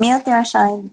Mute your side.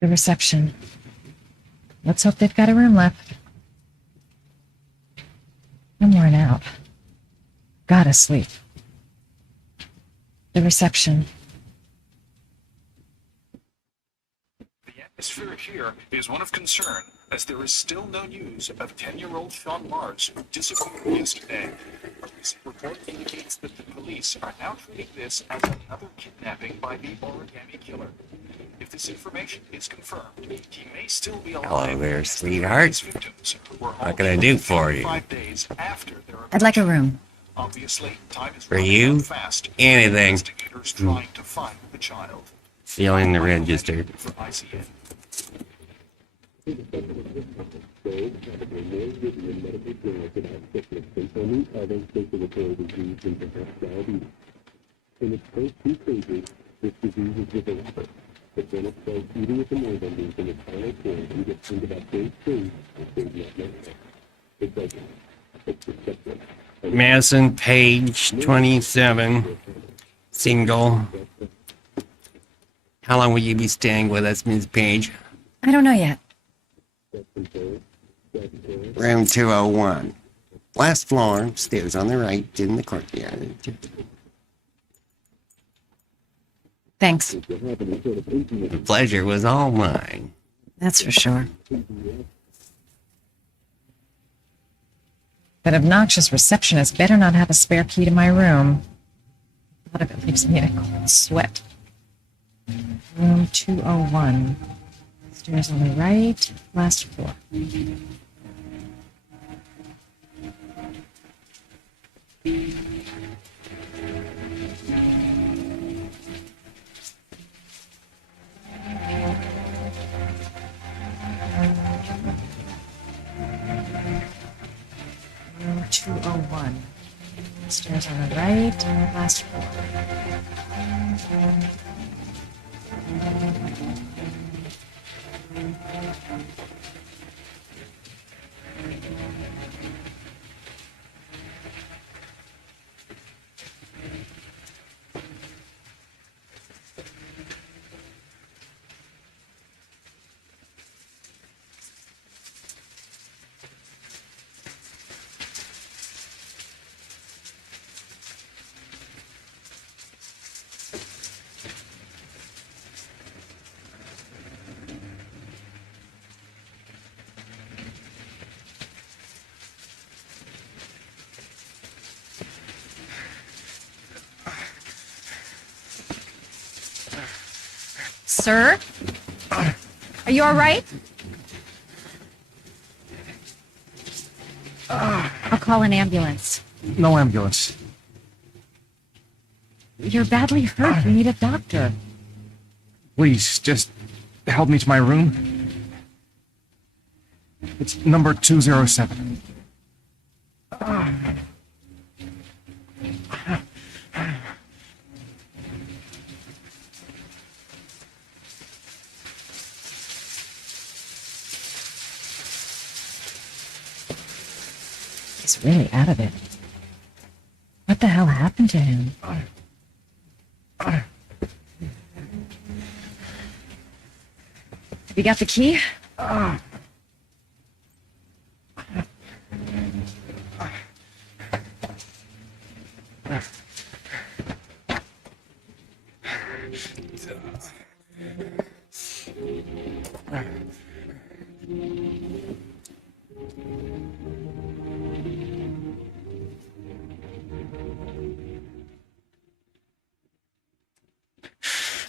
The reception. Let's hope they've got a room left. I'm worn out. Gotta sleep. The reception. The atmosphere here is one of concern, as there is still no news of 10-year-old Sean Mars, who disappeared yesterday. A recent report indicates that the police are now treating this as another kidnapping by the origami killer. If this information is confirmed, he may still be alive. Hello there, sweetheart. What can I do for you? 5 days after their I'd like a room. Obviously, time is For running you? out fast. Anything. Investigators trying to find the child. Feeling the register. For ICN. In its first two stages, this disease is developed. But then it starts eating at the nerve endings in its final form and gets into that phase 3, and phase not necessary. It doesn't. It's receptive. Madison, page 27, single. How long will you be staying with us, Ms. Page? I don't know yet. Room 201. Last floor, stairs on the right, in the courtyard. Thanks. The pleasure was all mine. That's for sure. That obnoxious receptionist better not have a spare key to my room. A lot of it leaves me in a cold sweat. Room 201. Stairs on the right, last floor. Room 201. Stairs on the right, last floor. Sir? Are you all right? I'll call an ambulance. No ambulance. You're badly hurt. You need a doctor. Please, just help me to my room. It's number 207. He's really out of it. What the hell happened to him? Have you got the key?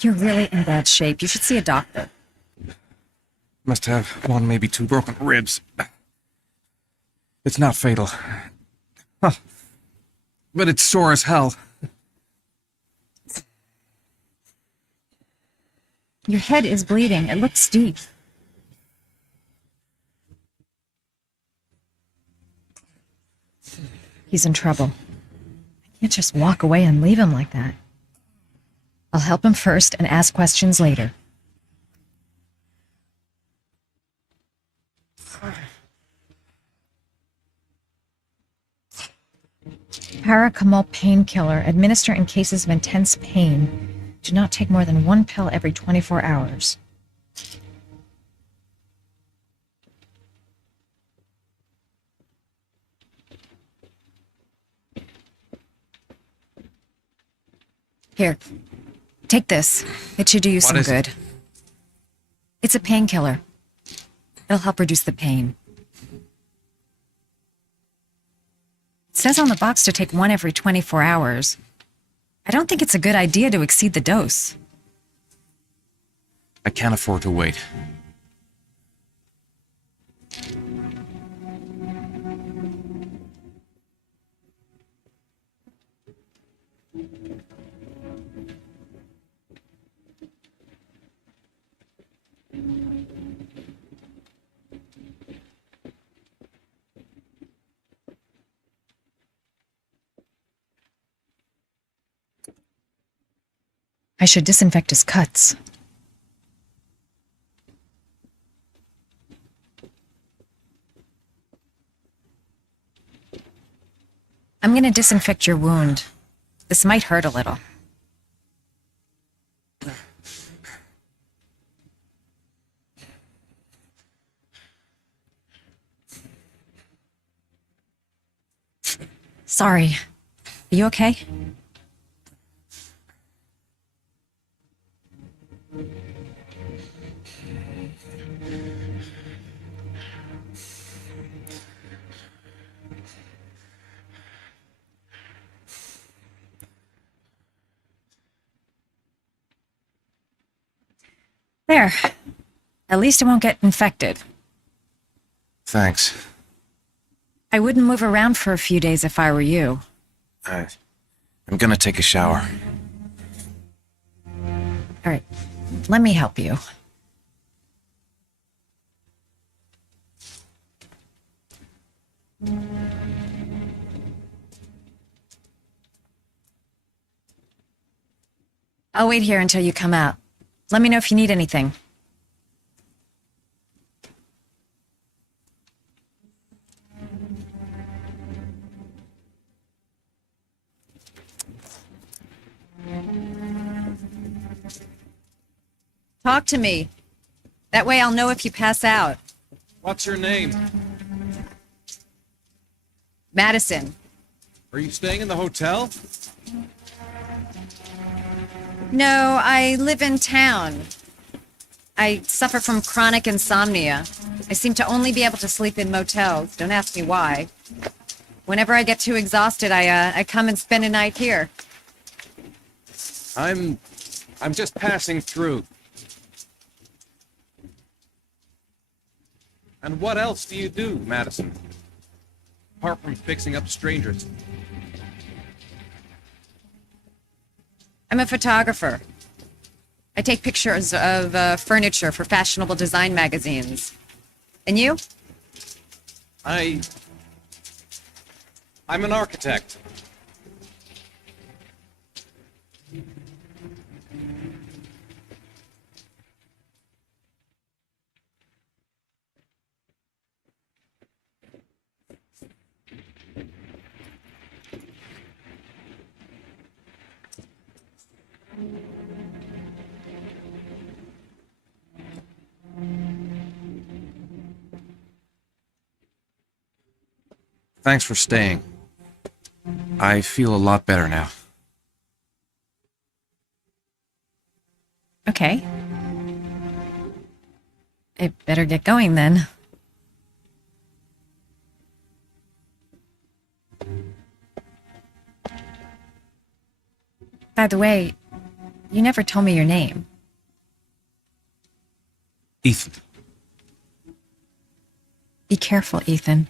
You're really in bad shape. You should see a doctor. Must have one, maybe two broken ribs. It's not fatal. Huh. But it's sore as hell. Your head is bleeding. It looks deep. He's in trouble. I can't just walk away and leave him like that. I'll help him first and ask questions later. Paracetamol painkiller. Administer in cases of intense pain. Do not take more than 1 pill every 24 hours. Here, take this. It should do you some is it? good. It's a painkiller. It'll help reduce the pain. It says on the box to take one every 24 hours. I don't think it's a good idea to exceed the dose. I can't afford to wait. I should disinfect his cuts. I'm going to disinfect your wound. This might hurt a little. Sorry. Are you okay? There. At least it won't get infected. Thanks. I wouldn't move around for a few days if I were you. I'm gonna take a shower. All right. Let me help you. I'll wait here until you come out. Let me know if you need anything. Talk to me. That way I'll know if you pass out. What's your name? Madison. Are you staying in the hotel? No, I live in town. I suffer from chronic insomnia. I seem to only be able to sleep in motels. Don't ask me why. Whenever I get too exhausted, I come and spend a night here. I'm just passing through. And what else do you do, Madison? Apart from fixing up strangers. I'm a photographer. I take pictures of furniture for fashionable design magazines. And you? I'm an architect. Thanks for staying. I feel a lot better now. Okay. I better get going then. By the way, you never told me your name. Ethan. Be careful, Ethan.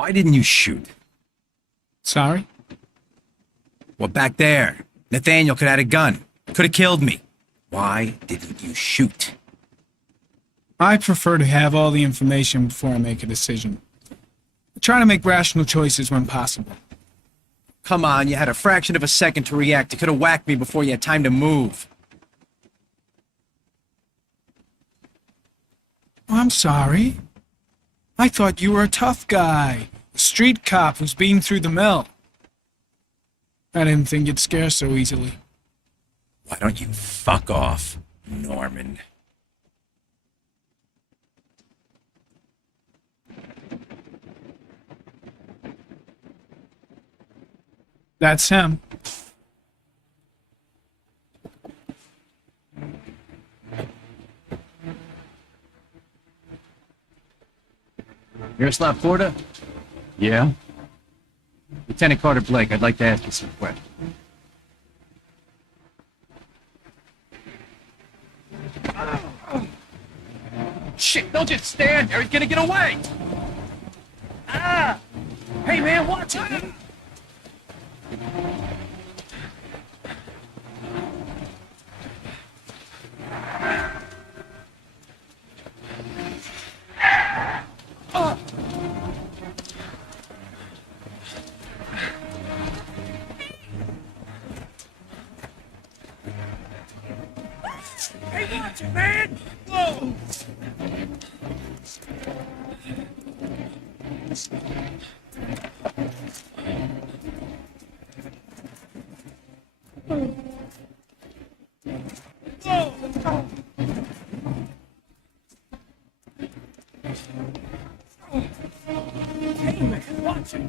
Why didn't you shoot? Sorry? Well, back there. Nathaniel could have had a gun. Could have killed me. Why didn't you shoot? I prefer to have all the information before I make a decision. I try to make rational choices when possible. Come on, you had a fraction of a second to react. You could have whacked me before you had time to move. I'm sorry. I thought you were a tough guy. A street cop who's been through the mill. I didn't think you'd scare so easily. Why don't you fuck off, Norman? That's him. Miroslav Porta? Yeah? Lieutenant Carter Blake, I'd like to ask you some questions. Shit, don't just stand there. He's gonna get away. Ah! Hey, man, watch it. Hey, watch it, man! Whoa! Hey, man, watch it!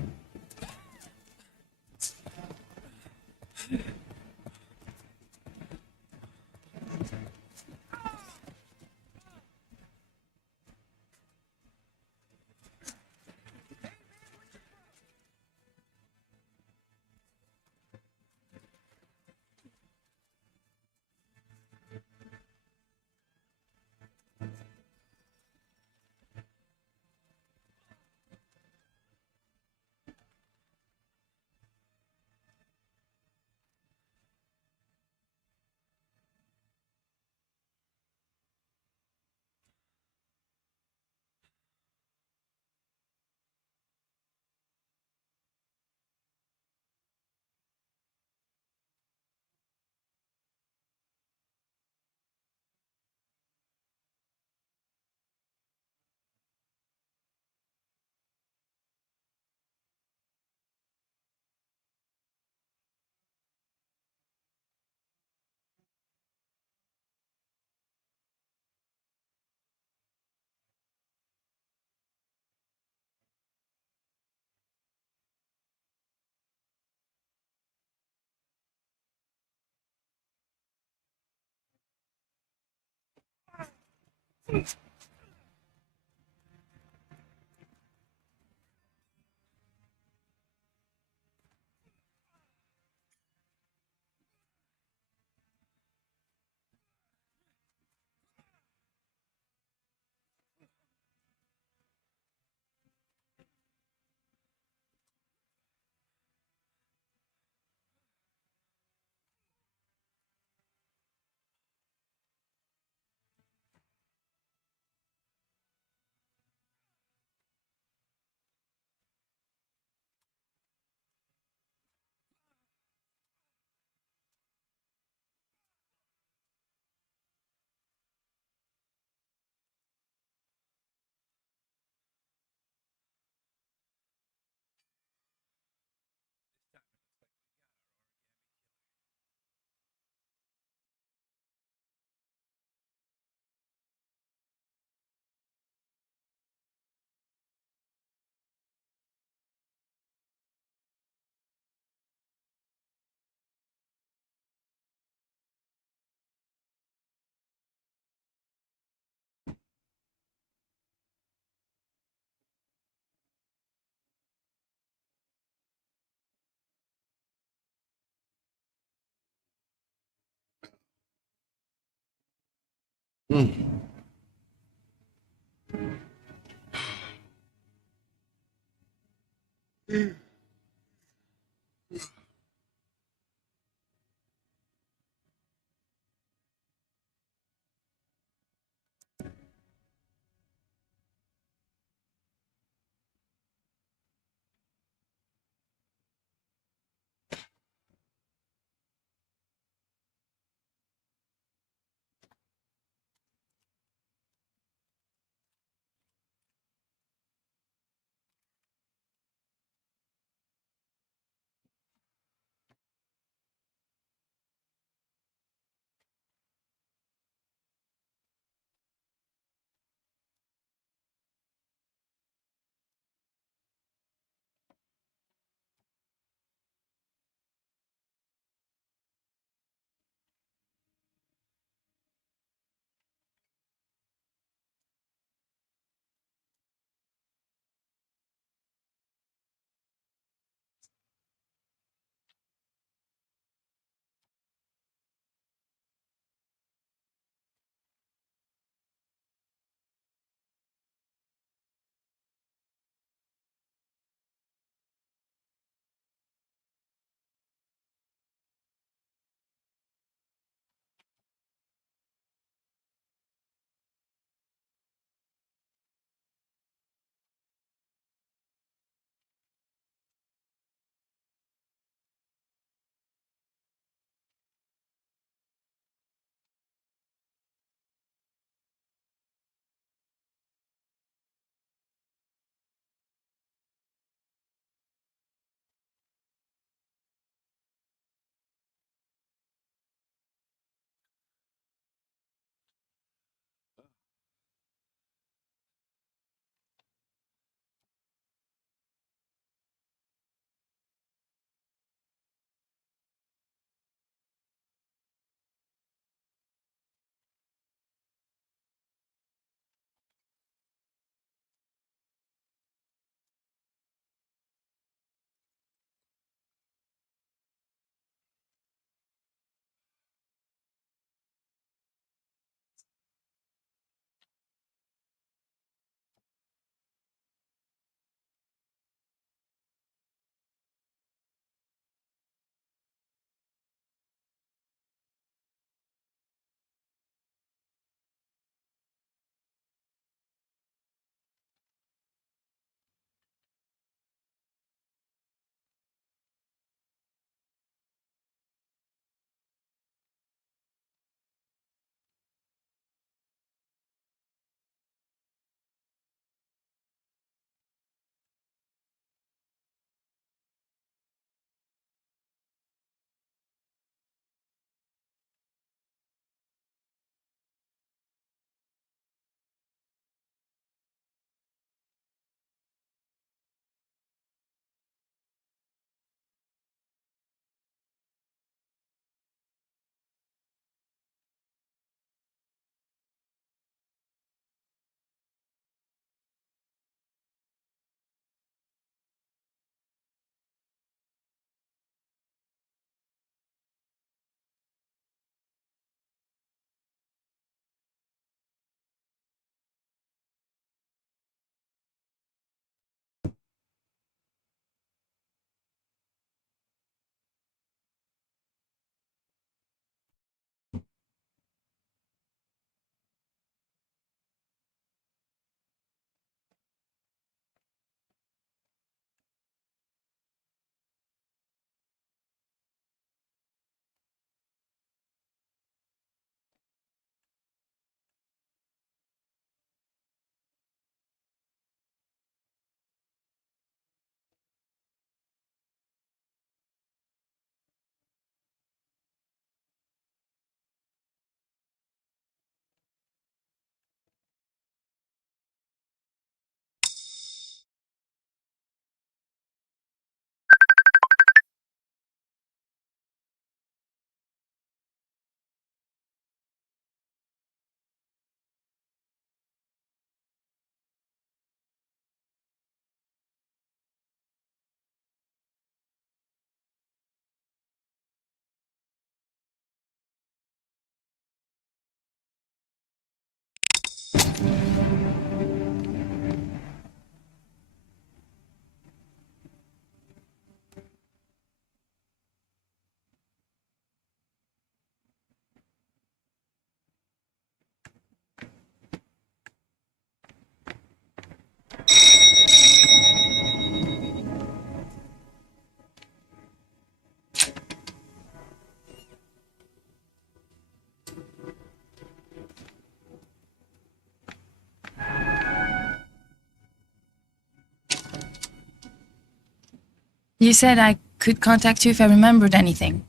You said I could contact you if I remembered anything.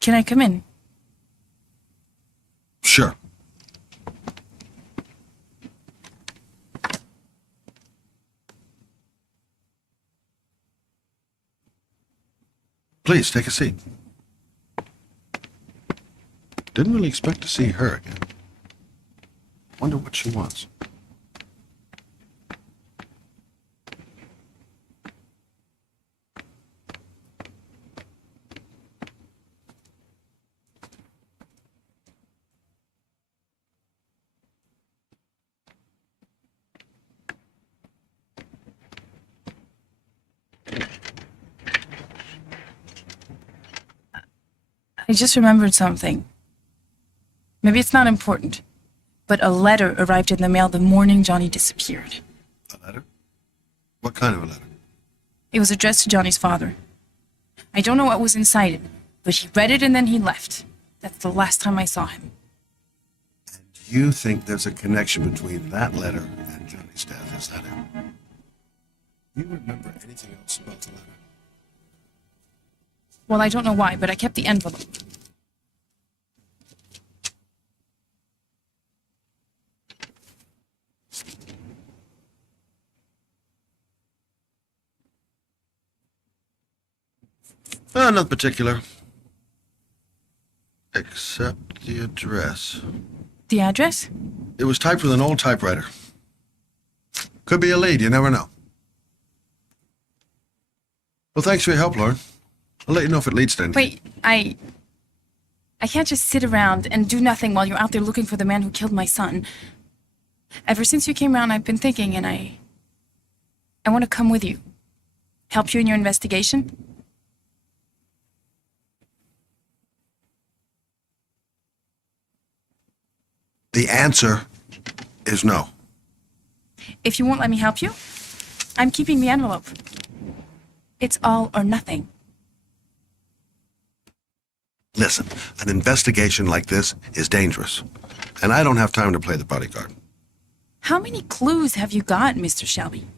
Can I come in? Sure. Please, take a seat. Didn't really expect to see her again. Wonder what she wants. I just remembered something. Maybe it's not important, but a letter arrived in the mail the morning Johnny disappeared. A letter? What kind of a letter? It was addressed to Johnny's father. I don't know what was inside it, but he read it and then he left. That's the last time I saw him. Do you think there's a connection between that letter and Johnny's death? Is that it? Do you remember anything else about the letter? Well, I don't know why, but I kept the envelope. Nothing particular. Except the address. The address? It was typed with an old typewriter. Could be a lead, you never know. Well, thanks for your help, Lauren. I'll let you know if it leads to anything. Wait, I can't just sit around and do nothing while you're out there looking for the man who killed my son. Ever since you came around, I've been thinking, and I want to come with you. Help you in your investigation? The answer is no. If you won't let me help you, I'm keeping the envelope. It's all or nothing. Listen, an investigation like this is dangerous, and I don't have time to play the bodyguard. How many clues have you got, Mr. Shelby?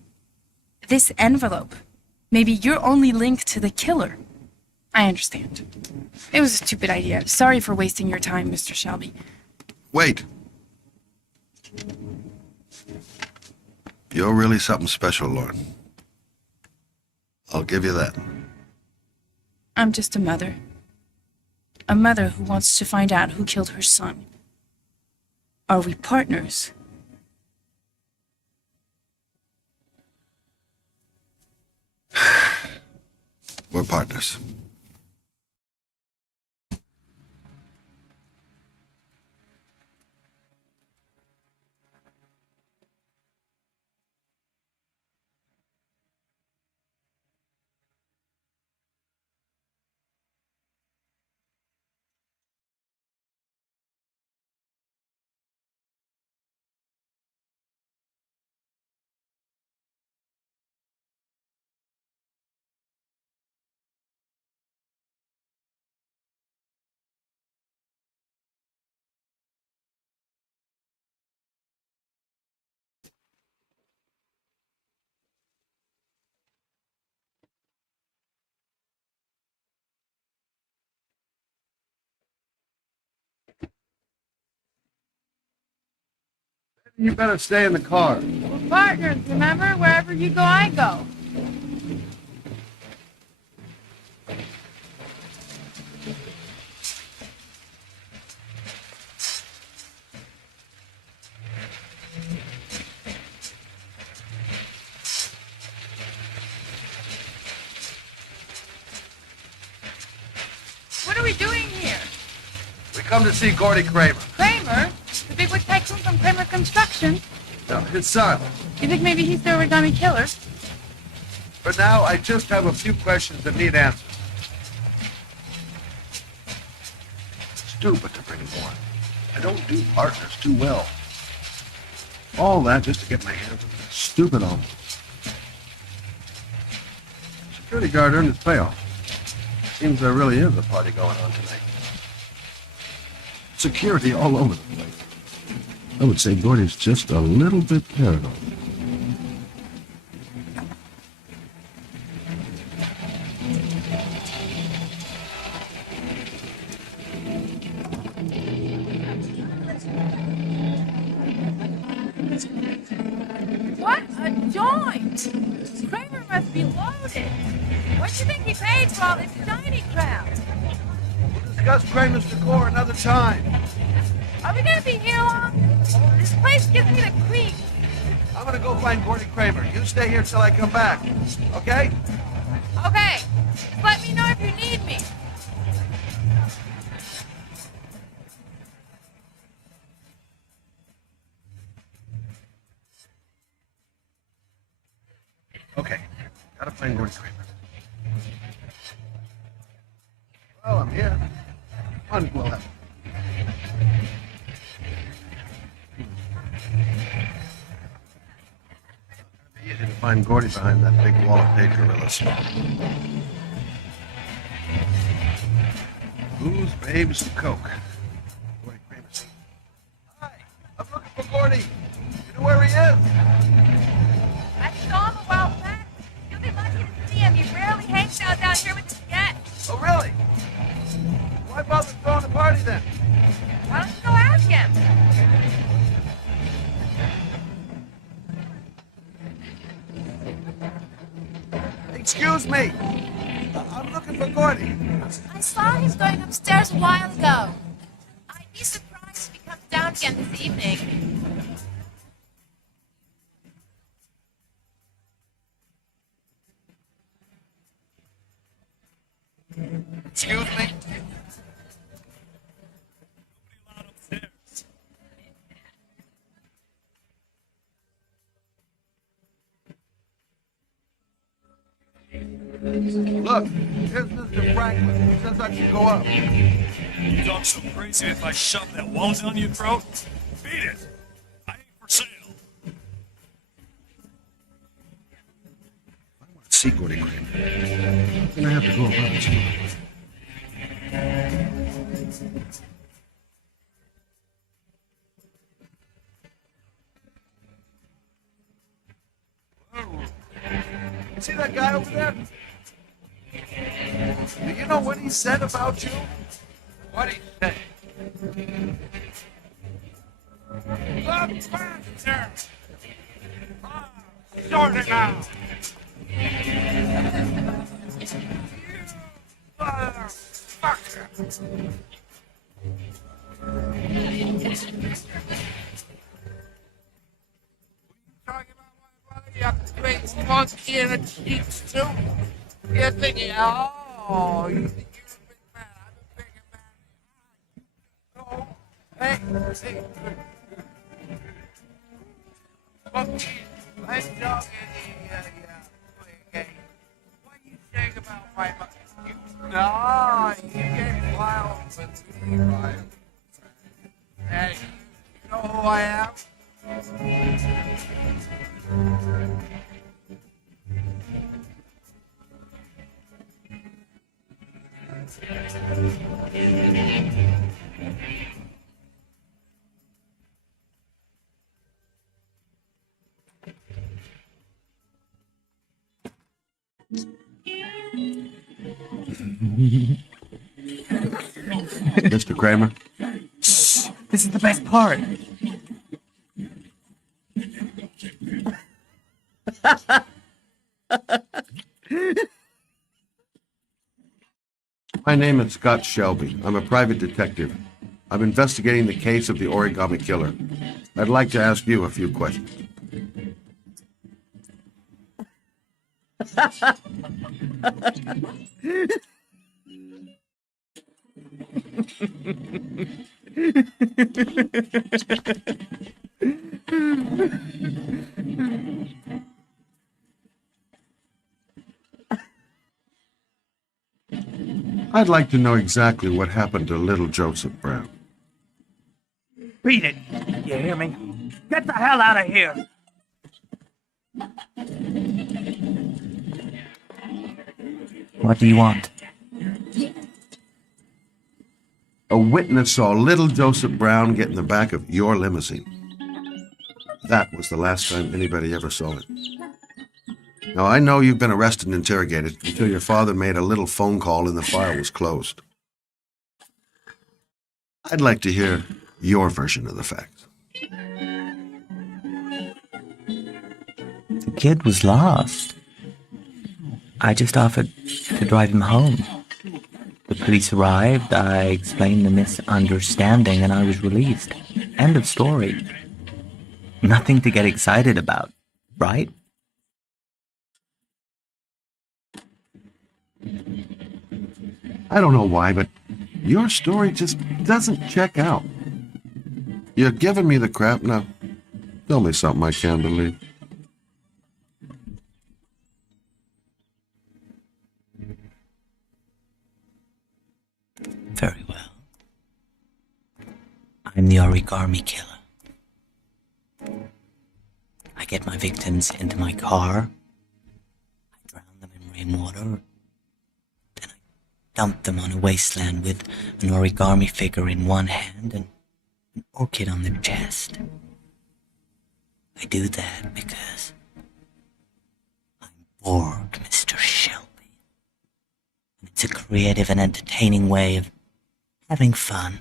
This envelope. Maybe your only link to the killer. I understand. It was a stupid idea. Sorry for wasting your time, Mr. Shelby. Wait. You're really something special, Lauren. I'll give you that. I'm just a mother. A mother who wants to find out who killed her son. Are we partners? We're partners. You better stay in the car. We're partners, remember? Wherever you go, I go. What are we doing here? We come to see Gordy Kramer. Kramer? The big wig tycoon from Kramer Construction? No, his son. You think maybe he's the origami killer? For now, I just have a few questions that need answers. Stupid to bring him on. I don't do partners too well. All that just to get my hands on that stupid owner. Security guard earned his payoff. Seems there really is a party going on tonight. Security all over the place. I would say Gordy's just a little bit paranoid. much do you think he paid for all this dining crowd? We'll discuss Kramer's decor another time. Are we gonna be here long? This place gives me the creeps. I'm gonna go find Gordy Kramer. You stay here till I come back. Okay? Okay, just let me know if you need me. Okay. Gotta find Gordy Kramer. Well, I'm here. Fun will happen. You didn't find Gordy behind that big wall of dead gorillas. Booze, babes, and coke. Gordy Kramer. Hi, I'm looking for Gordy. You know where he is? I saw him a while back. You'll be lucky to see him. He rarely hangs out down here with his get. Oh, really? Why bother throwing a party then? Why don't you go ask him? Excuse me. I'm looking for Gordy. I saw him going upstairs a while ago. I'd be surprised if he comes down again this evening. Excuse me. Look, here's Mr. Franklin. He says I should go up. You talk so crazy if I shove that wallet down your throat? Beat it! I ain't for sale. I want to see Gordy Kramer. I'm gonna have to go about it. See that guy over there? Do you know what he said about you? What he said? The bastard! Sort it out! You motherfucker! Talking about my brother, you have to make monkey in the cheeks too? You're thinking, oh, you think you're a big man. I'm a bigger man. Oh, hey. Monkey, I'm talking what are you saying about my mother? You get wild with me, right? Hey, you know who I am? Mr. Kramer? This is the best part. My name is Scott Shelby. I'm a private detective. I'm investigating the case of the origami killer. I'd like to ask you a few questions. I'd like to know exactly what happened to little Joseph Brown. Beat it. You hear me? Get the hell out of here. What do you want? A witness saw little Joseph Brown get in the back of your limousine. That was the last time anybody ever saw it. Now, I know you've been arrested and interrogated until your father made a little phone call and the file was closed. I'd like to hear your version of the facts. The kid was lost. I just offered to drive him home. The police arrived, I explained the misunderstanding, and I was released. End of story. Nothing to get excited about, right? I don't know why, but your story just doesn't check out. You're giving me the crap now. Tell me something I can't believe. Very well. I'm the origami killer. I get my victims into my car. I drown them in rainwater. Then I dump them on a wasteland with an origami figure in one hand and an orchid on their chest. I do that because I'm bored, Mr. Shelby. And it's a creative and entertaining way of having fun.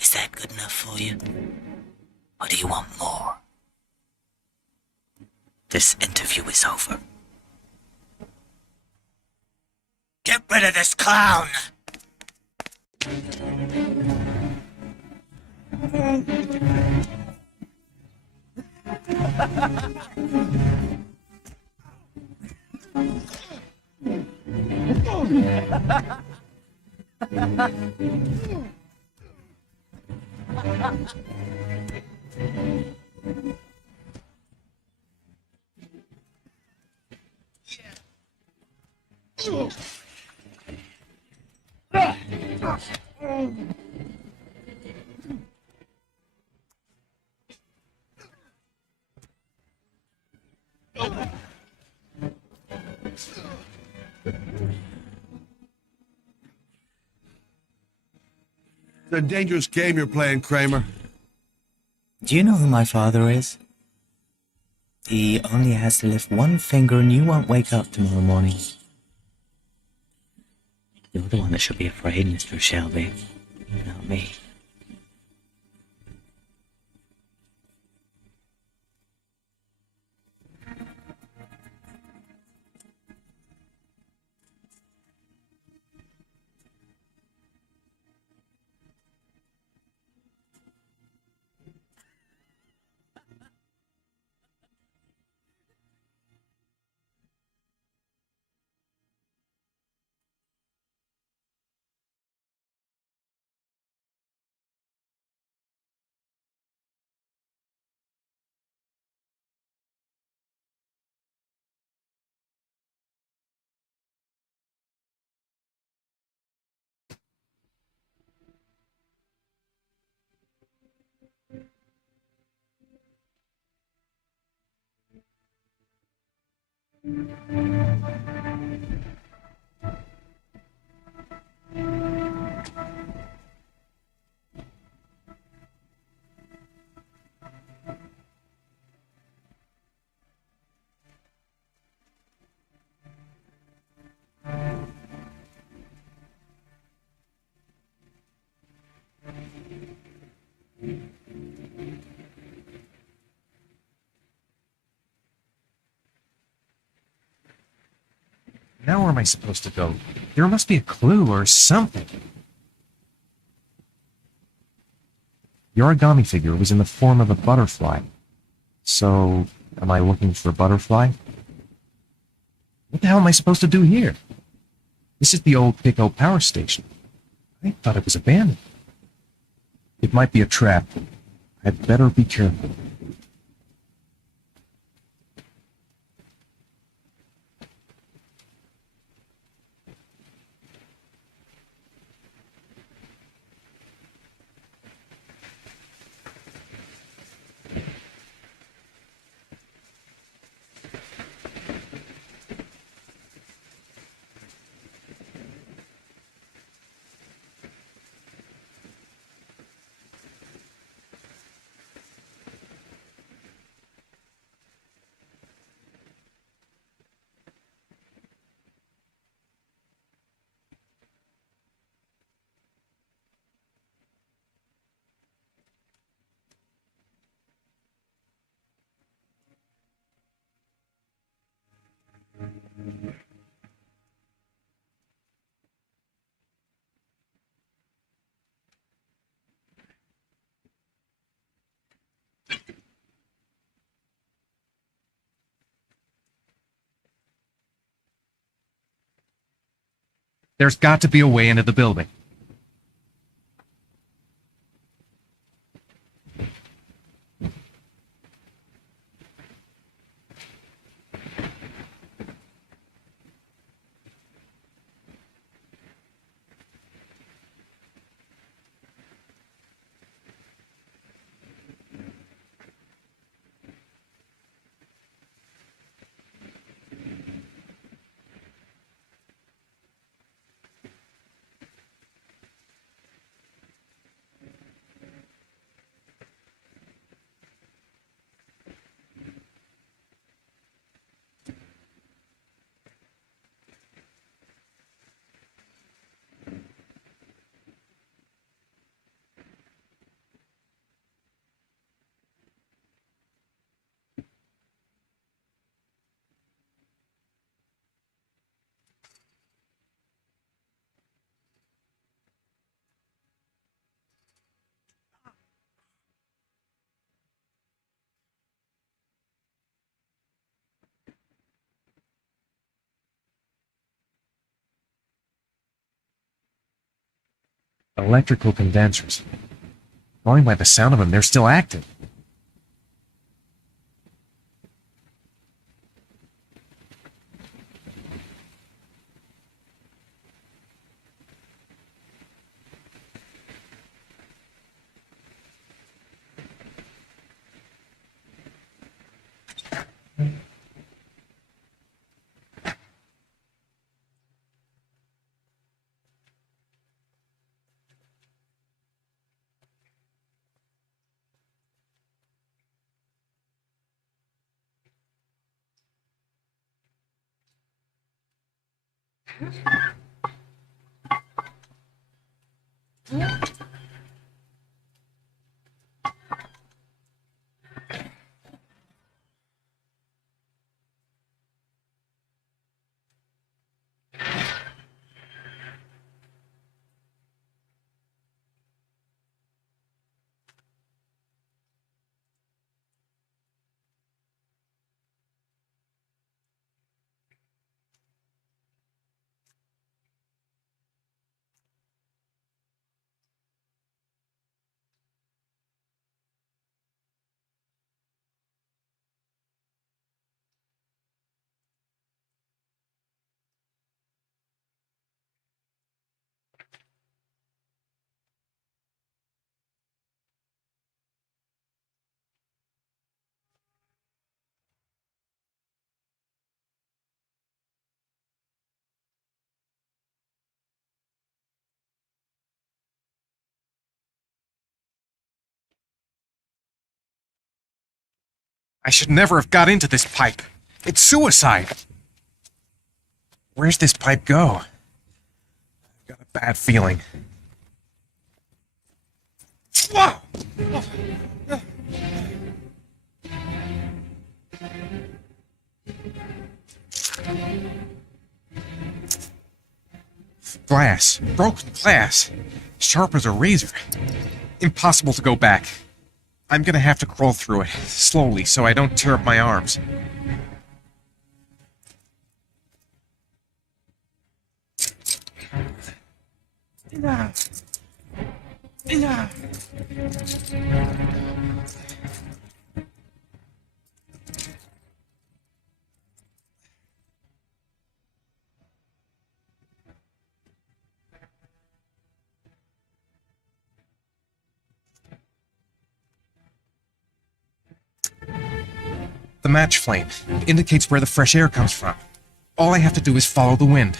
Is that good enough for you? Or do you want more? This interview is over. Get rid of this clown! It's a dangerous game you're playing, Kramer. Do you know who my father is? He only has to lift one finger and you won't wake up tomorrow morning. You're the one that should be afraid, Mr. Shelby, not me. Now where am I supposed to go? There must be a clue or something. The origami figure was in the form of a butterfly. So, am I looking for a butterfly? What the hell am I supposed to do here? This is the old Pico power station. I thought it was abandoned. It might be a trap. I'd better be careful. There's got to be a way into the building. Electrical condensers. Going by the sound of them, they're still active. I should never have got into this pipe. It's suicide. Where's this pipe go? I've got a bad feeling. Whoa! Glass. Broken glass. Sharp as a razor. Impossible to go back. I'm gonna have to crawl through it, slowly, so I don't tear up my arms. The match flame indicates where the fresh air comes from. All I have to do is follow the wind.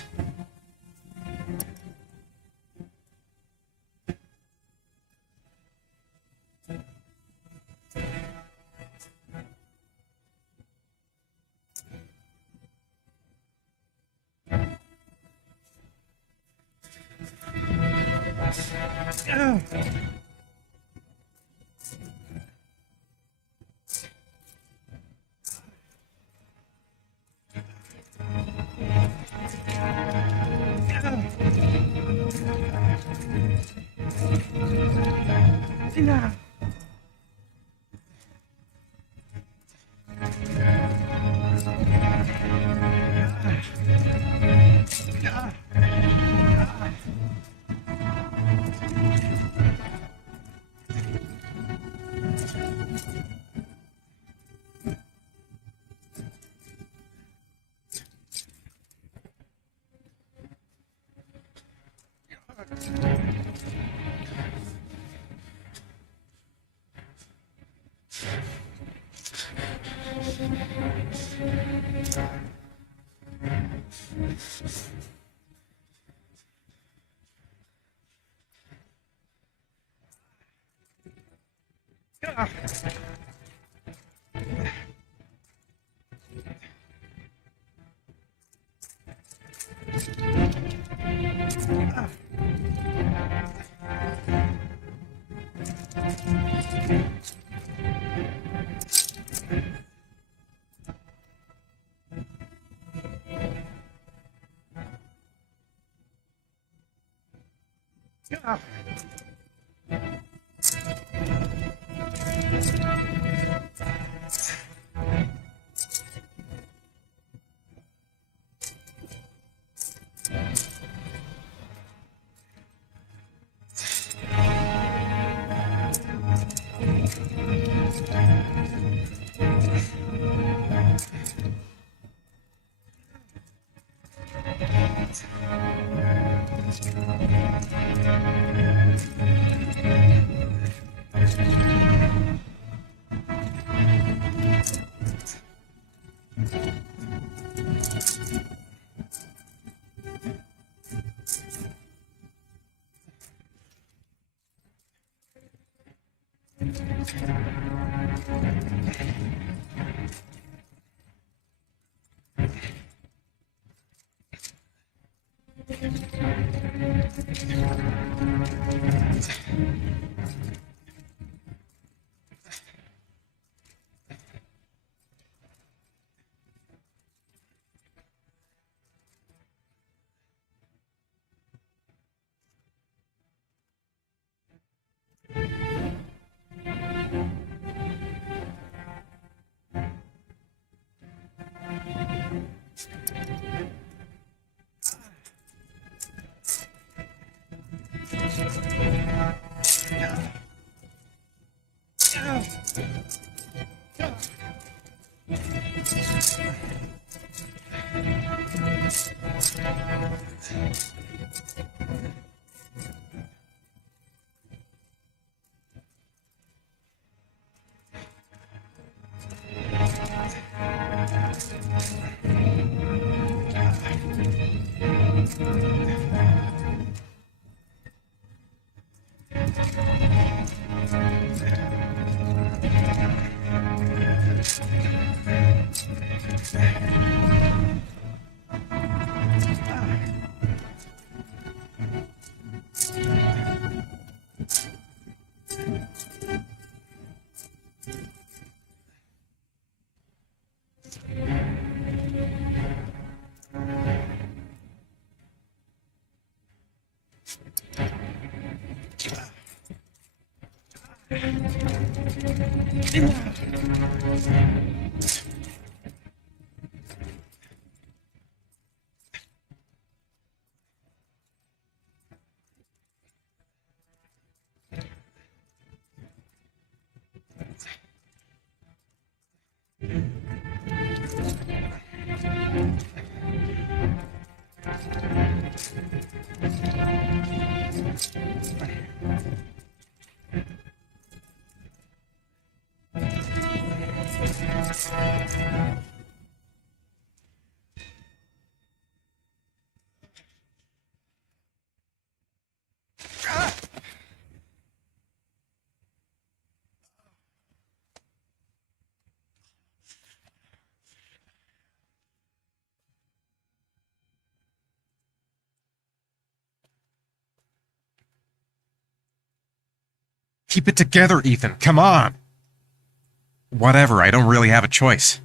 Keep it together, Ethan. Come on. Whatever, I don't really have a choice.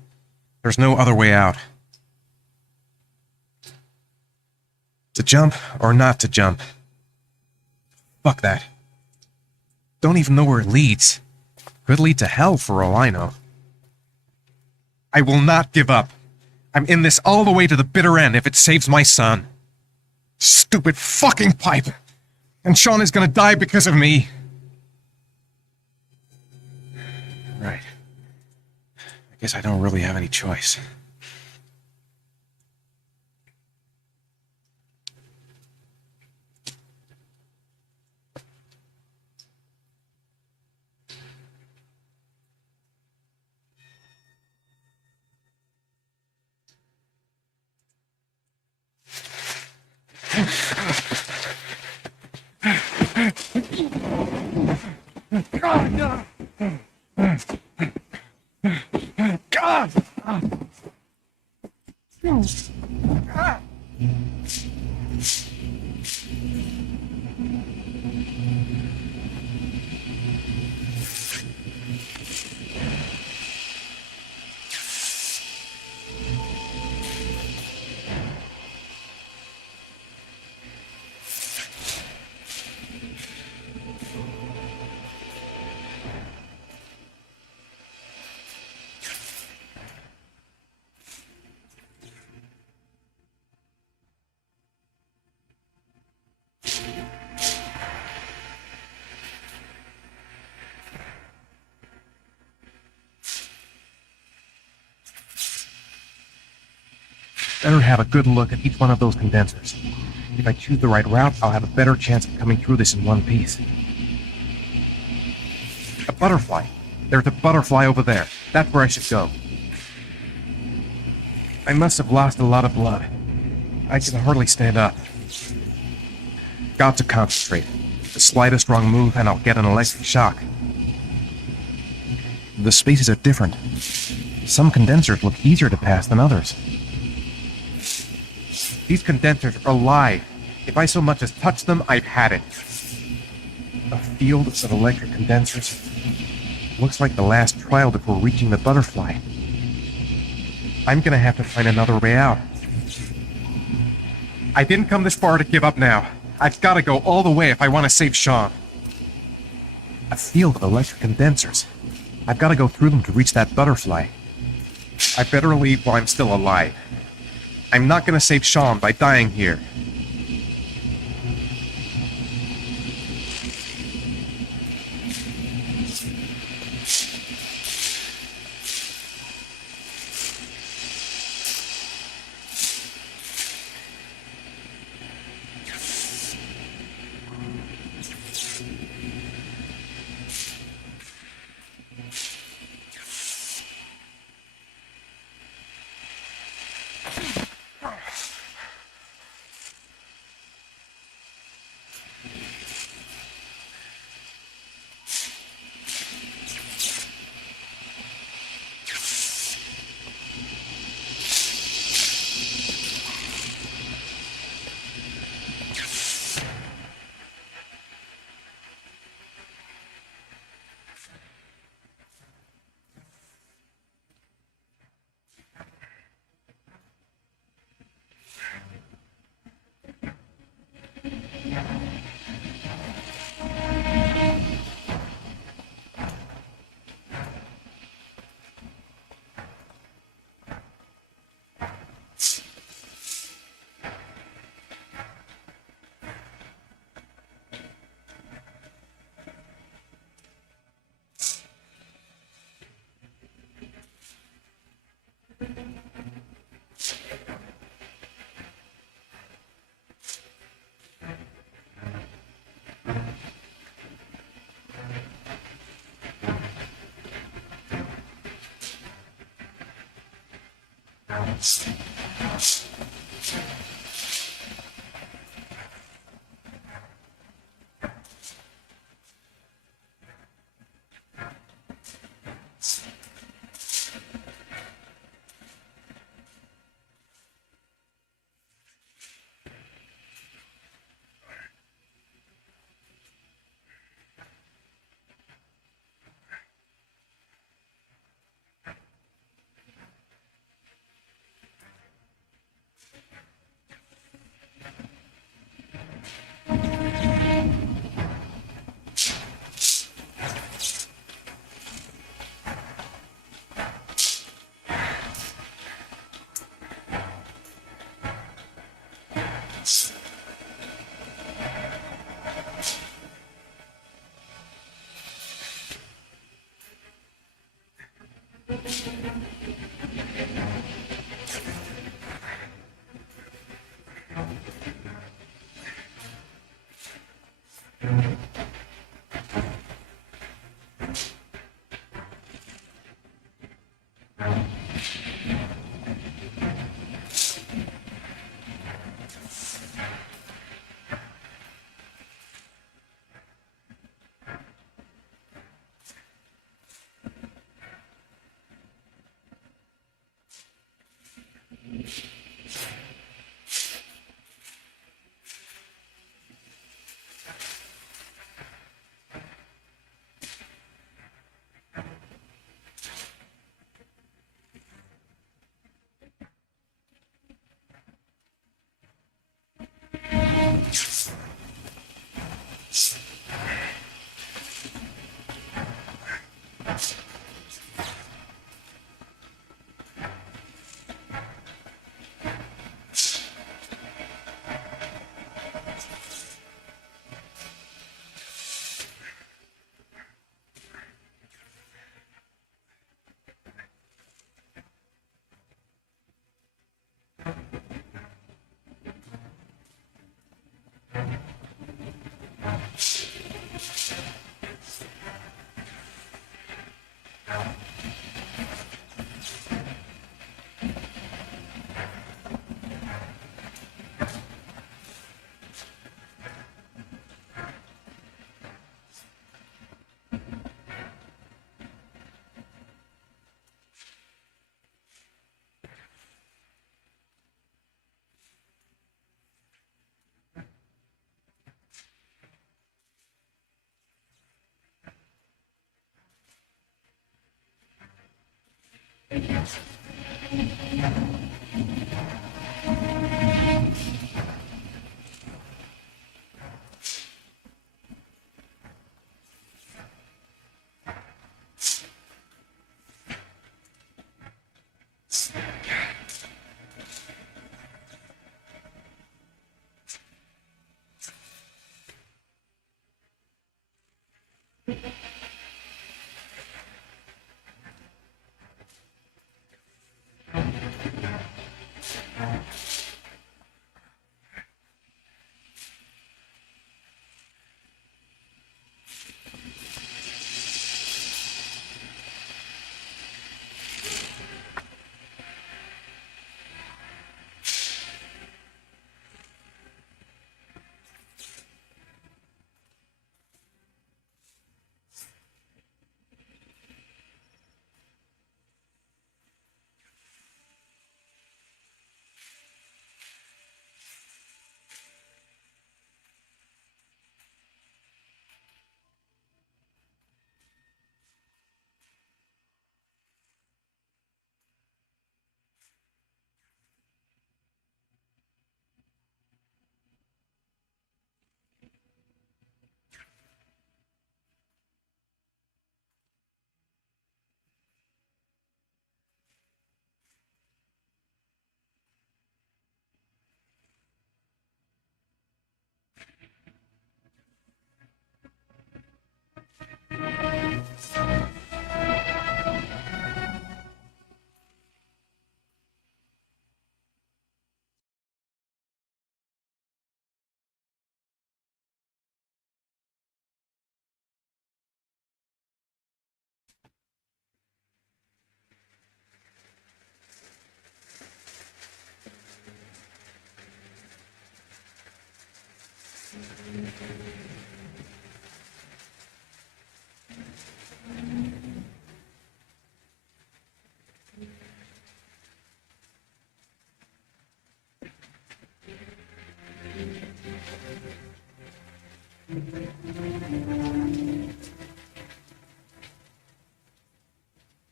There's no other way out. To jump or not to jump? Fuck that. Don't even know where it leads. Could lead to hell for all I know. I will not give up. I'm in this all the way to the bitter end if it saves my son. Stupid fucking pipe. And Sean is gonna die because of me. Right. I guess I don't really have any choice. Better have a good look at each one of those condensers. If I choose the right route, I'll have a better chance of coming through this in one piece. A butterfly. There's a butterfly over there. That's where I should go. I must have lost a lot of blood. I can hardly stand up. Got to concentrate. The slightest wrong move and I'll get an electric shock. The spaces are different. Some condensers look easier to pass than others. These condensers are alive. If I so much as touch them, I've had it. A field of electric condensers. Looks like the last trial before reaching the butterfly. I'm gonna have to find another way out. I didn't come this far to give up now. I've gotta go all the way if I want to save Sean. A field of electric condensers. I've gotta go through them to reach that butterfly. I better leave while I'm still alive. I'm not gonna save Sean by dying here.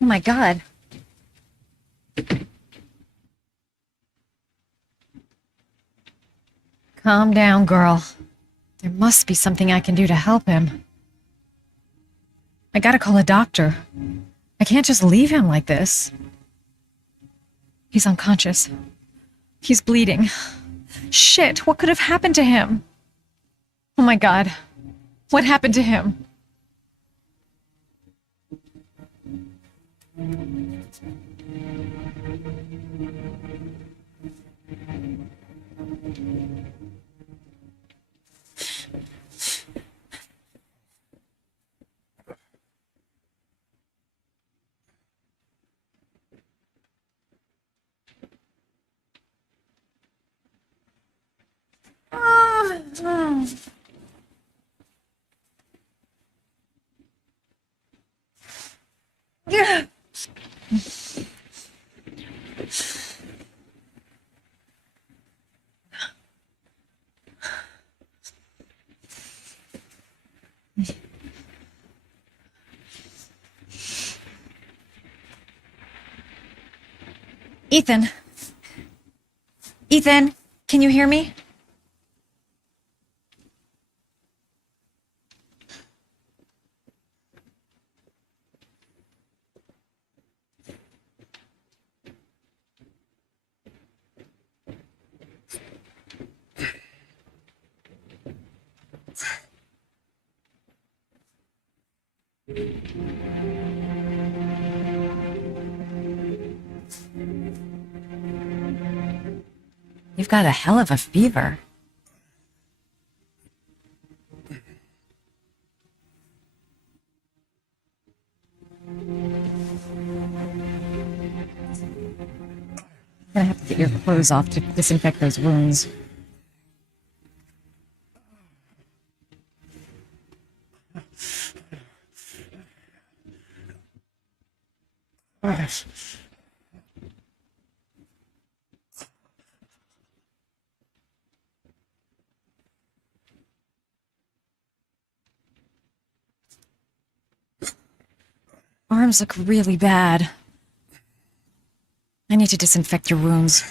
Oh my God. Calm down, girl. There must be something I can do to help him. I gotta call a doctor. I can't just leave him like this. He's unconscious. He's bleeding. Shit, what could have happened to him? Oh my God. What happened to him? Ethan. Ethan, can you hear me? You've got a hell of a fever. I'm gonna have to get your clothes off to disinfect those wounds. Arms look really bad. need to disinfect your wounds.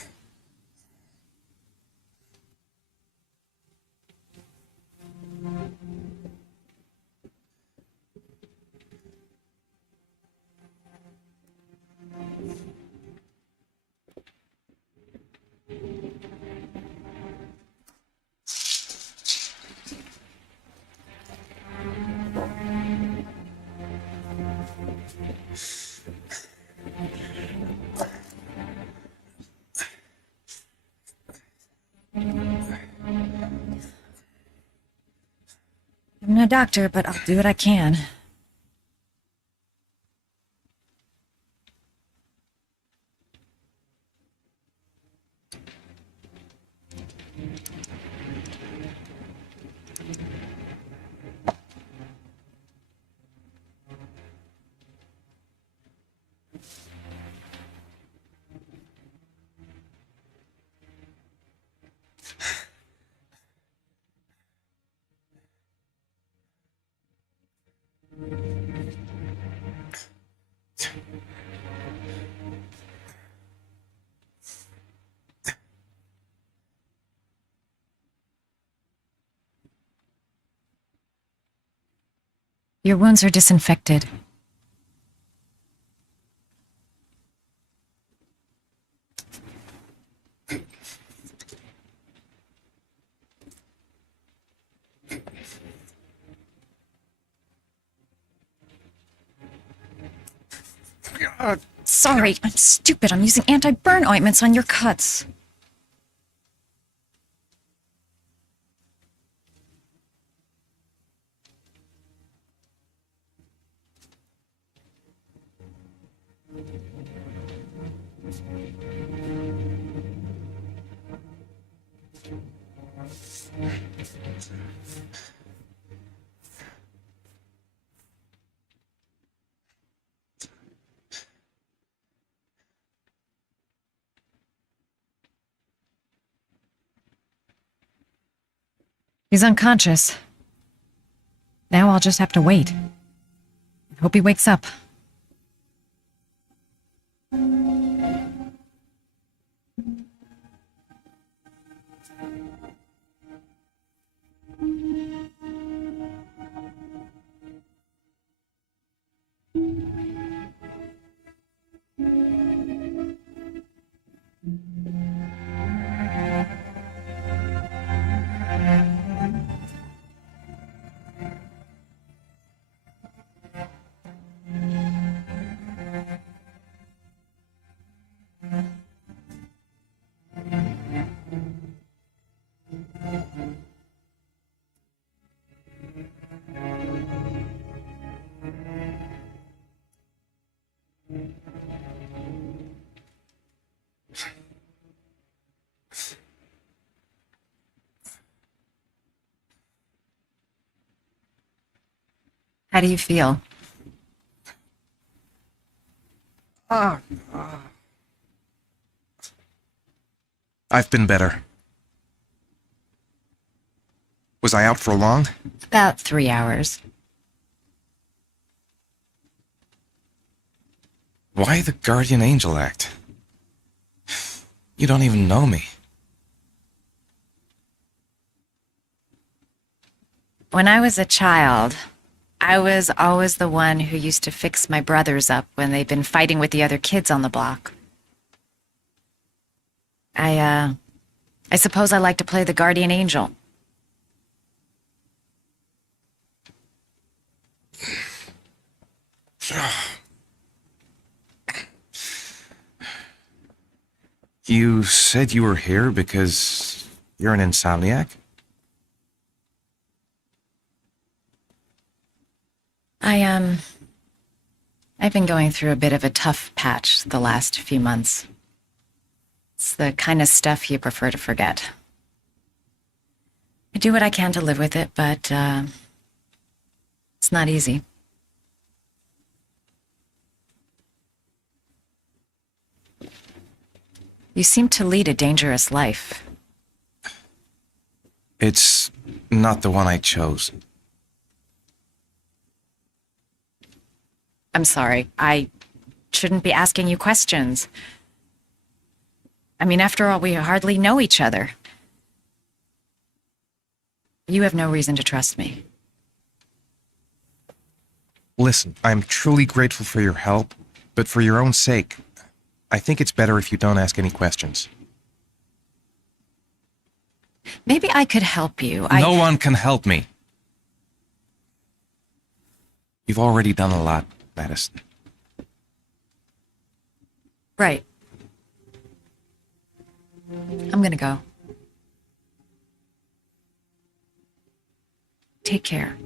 I'm no doctor, but I'll do what I can. Your wounds are disinfected. Sorry, I'm stupid. I'm using anti-burn ointments on your cuts. He's unconscious. Now I'll just have to wait. Hope he wakes up. How do you feel? I've been better. Was I out for long? About 3 hours. Why the guardian angel act? You don't even know me. When I was a child, I was always the one who used to fix my brothers up when they'd been fighting with the other kids on the block. I suppose I like to play the guardian angel. You said you were here because you're an insomniac? I've been going through a bit of a tough patch the last few months. It's the kind of stuff you prefer to forget. I do what I can to live with it, but it's not easy. You seem to lead a dangerous life. It's not the one I chose. I'm sorry. I shouldn't be asking you questions. I mean, after all, we hardly know each other. You have no reason to trust me. Listen, I'm truly grateful for your help, but for your own sake, I think it's better if you don't ask any questions. Maybe I could help you. No one can help me. You've already done a lot, Madison. Right. I'm gonna go. Take care.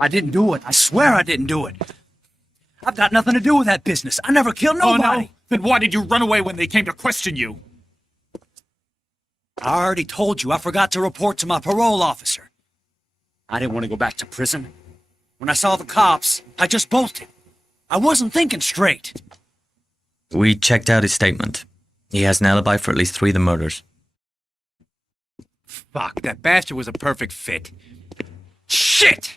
I didn't do it. I swear I didn't do it. I've got nothing to do with that business. I never killed nobody. Oh, no. Then why did you run away when they came to question you? I already told you I forgot to report to my parole officer. I didn't want to go back to prison. When I saw the cops, I just bolted. I wasn't thinking straight. We checked out his statement. He has an alibi for at least 3 of the murders. Fuck, that bastard was a perfect fit. Shit!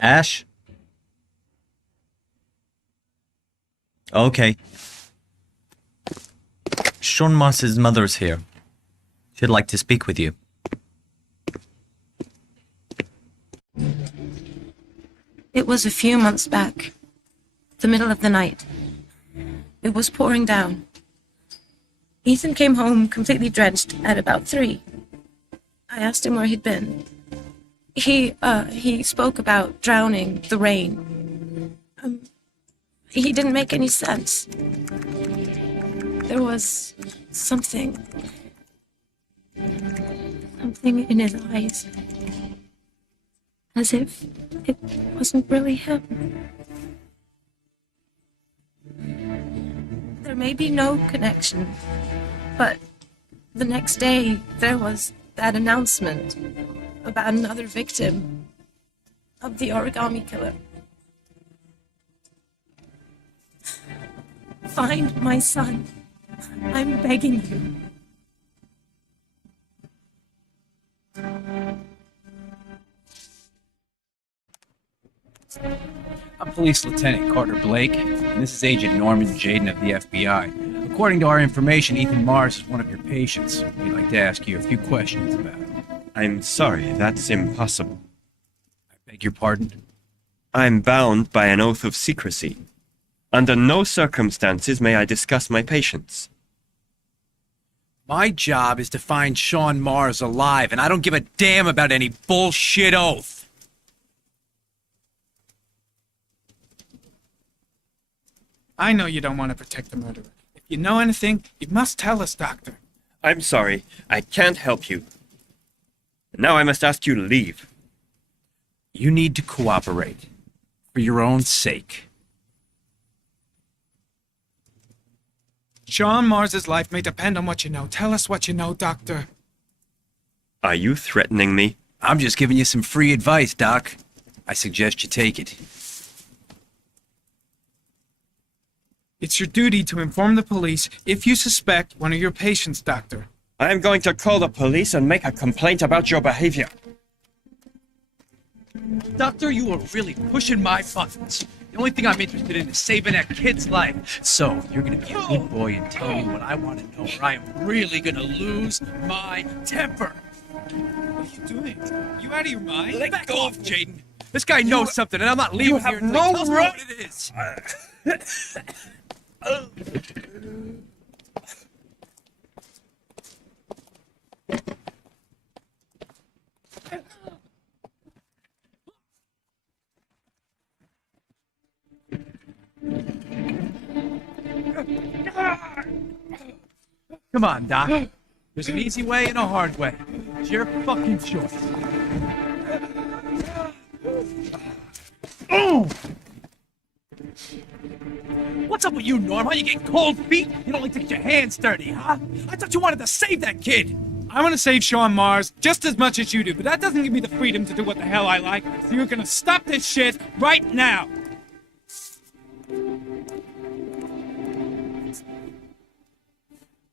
Ash? Okay. Sean Mars's mother's here. She'd like to speak with you. It was a few months back. The middle of the night. It was pouring down. Ethan came home completely drenched at about 3. I asked him where he'd been. He spoke about drowning, the rain. He didn't make any sense. There was something in his eyes. As if it wasn't really him. There may be no connection, but the next day there was that announcement about another victim of the origami killer. Find my son. I'm begging you. I'm Police Lieutenant Carter Blake, and this is Agent Norman Jaden of the FBI. According to our information, Ethan Mars is one of your patients. We'd like to ask you a few questions about him. I'm sorry, that's impossible. I beg your pardon? I'm bound by an oath of secrecy. Under no circumstances may I discuss my patients. My job is to find Sean Mars alive, and I don't give a damn about any bullshit oath. I know you don't want to protect the murderer. If you know anything, you must tell us, Doctor. I'm sorry, I can't help you. Now I must ask you to leave. You need to cooperate, for your own sake. Sean Mars's life may depend on what you know. Tell us what you know, Doctor. Are you threatening me? I'm just giving you some free advice, Doc. I suggest you take it. It's your duty to inform the police if you suspect one of your patients, Doctor. I am going to call the police and make a complaint about your behavior. Doctor, you are really pushing my buttons. The only thing I'm interested in is saving that kid's life. So, you're gonna be a good boy and tell me what I want to know, or I am really gonna lose my temper. What are you doing? You out of your mind? Let go of Jaden. This guy knows something, and I'm not leaving here until he tells me what it is. Come on, Doc. There's an easy way and a hard way. It's your fucking choice. Oh! What's up with you, Norm? How you getting cold feet? You don't like to get your hands dirty, huh? I thought you wanted to save that kid. I want to save Sean Mars just as much as you do, but that doesn't give me the freedom to do what the hell I like. So you're gonna stop this shit right now.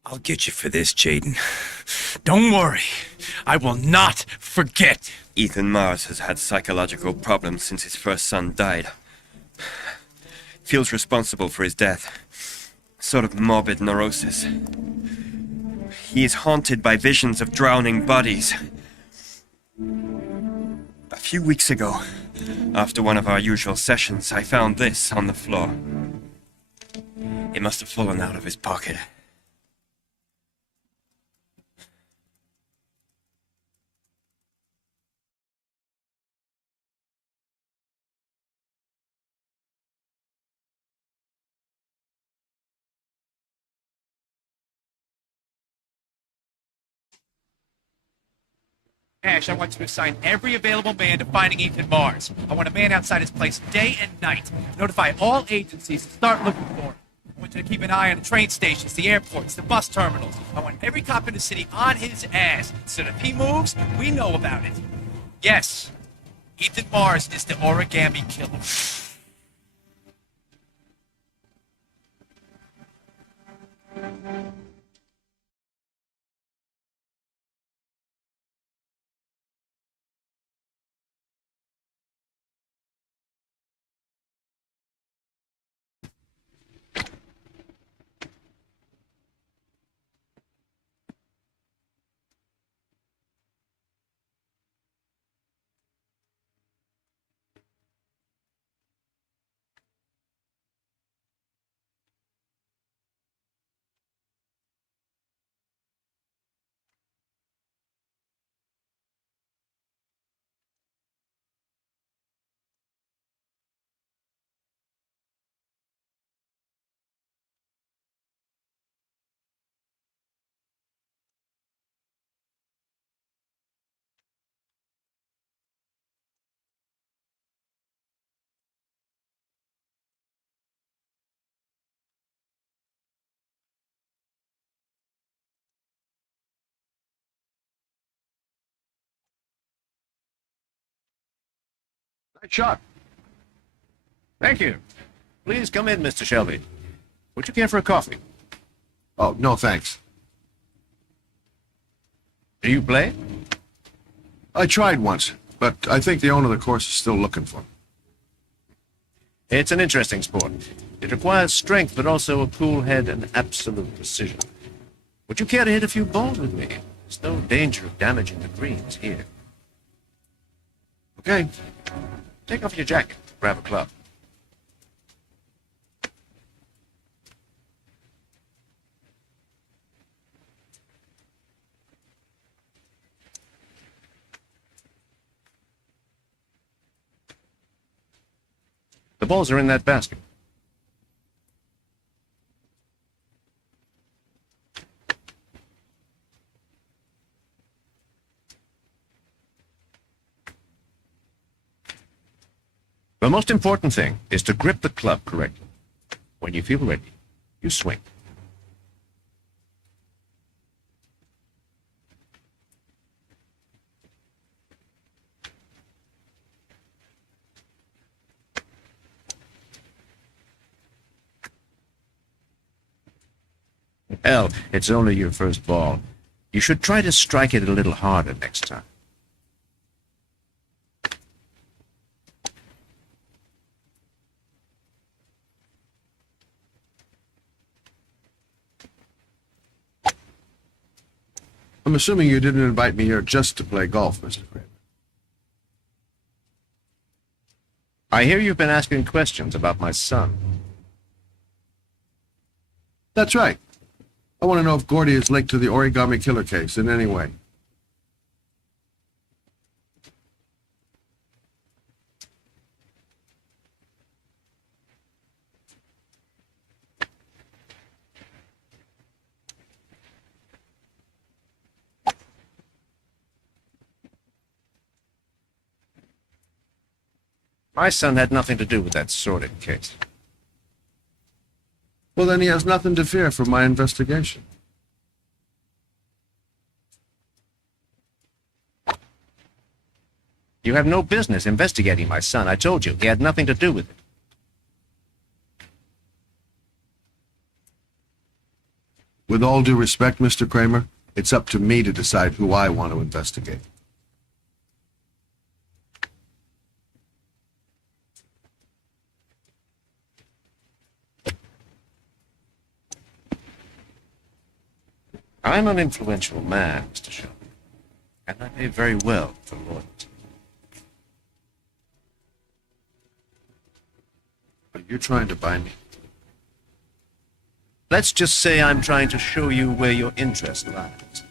I'll get you for this, Jaden. Don't worry. I will not forget. Ethan Mars has had psychological problems since his first son died. Feels responsible for his death. Sort of morbid neurosis. He is haunted by visions of drowning bodies. A few weeks ago, after one of our usual sessions, I found this on the floor. It must have fallen out of his pocket. Ash, I want you to assign every available man to finding Ethan Mars. I want a man outside his place day and night. Notify all agencies to start looking for him. I want you to keep an eye on the train stations, the airports, the bus terminals. I want every cop in the city on his ass, so that if he moves, we know about it. Yes, Ethan Mars is the origami killer. Nice shot. Thank you. Please come in, Mr. Shelby. Would you care for a coffee? Oh, no thanks. Do you play? I tried once, but I think the owner of the course is still looking for me. It's an interesting sport. It requires strength, but also a cool head and absolute precision. Would you care to hit a few balls with me? There's no danger of damaging the greens here. Okay. Take off your jacket. Grab a club. The balls are in that basket. The most important thing is to grip the club correctly. When you feel ready, you swing. Hell, it's only your first ball. You should try to strike it a little harder next time. I'm assuming you didn't invite me here just to play golf, Mr. Kramer. I hear you've been asking questions about my son. That's right. I want to know if Gordy is linked to the Origami Killer case in any way. My son had nothing to do with that sordid case. Well, then he has nothing to fear from my investigation. You have no business investigating my son. I told you, he had nothing to do with it. With all due respect, Mr. Kramer, it's up to me to decide who I want to investigate. I'm an influential man, Mr. Shelby, and I pay very well for loyalty. Are you trying to buy me? Let's just say I'm trying to show you where your interest lies.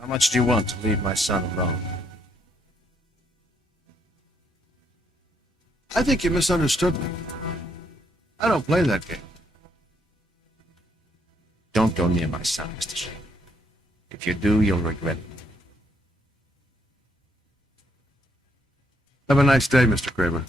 How much do you want to leave my son alone? I think you misunderstood me. I don't play that game. Don't go near my son, Mr. Shelby. If you do, you'll regret it. Have a nice day, Mr. Kramer.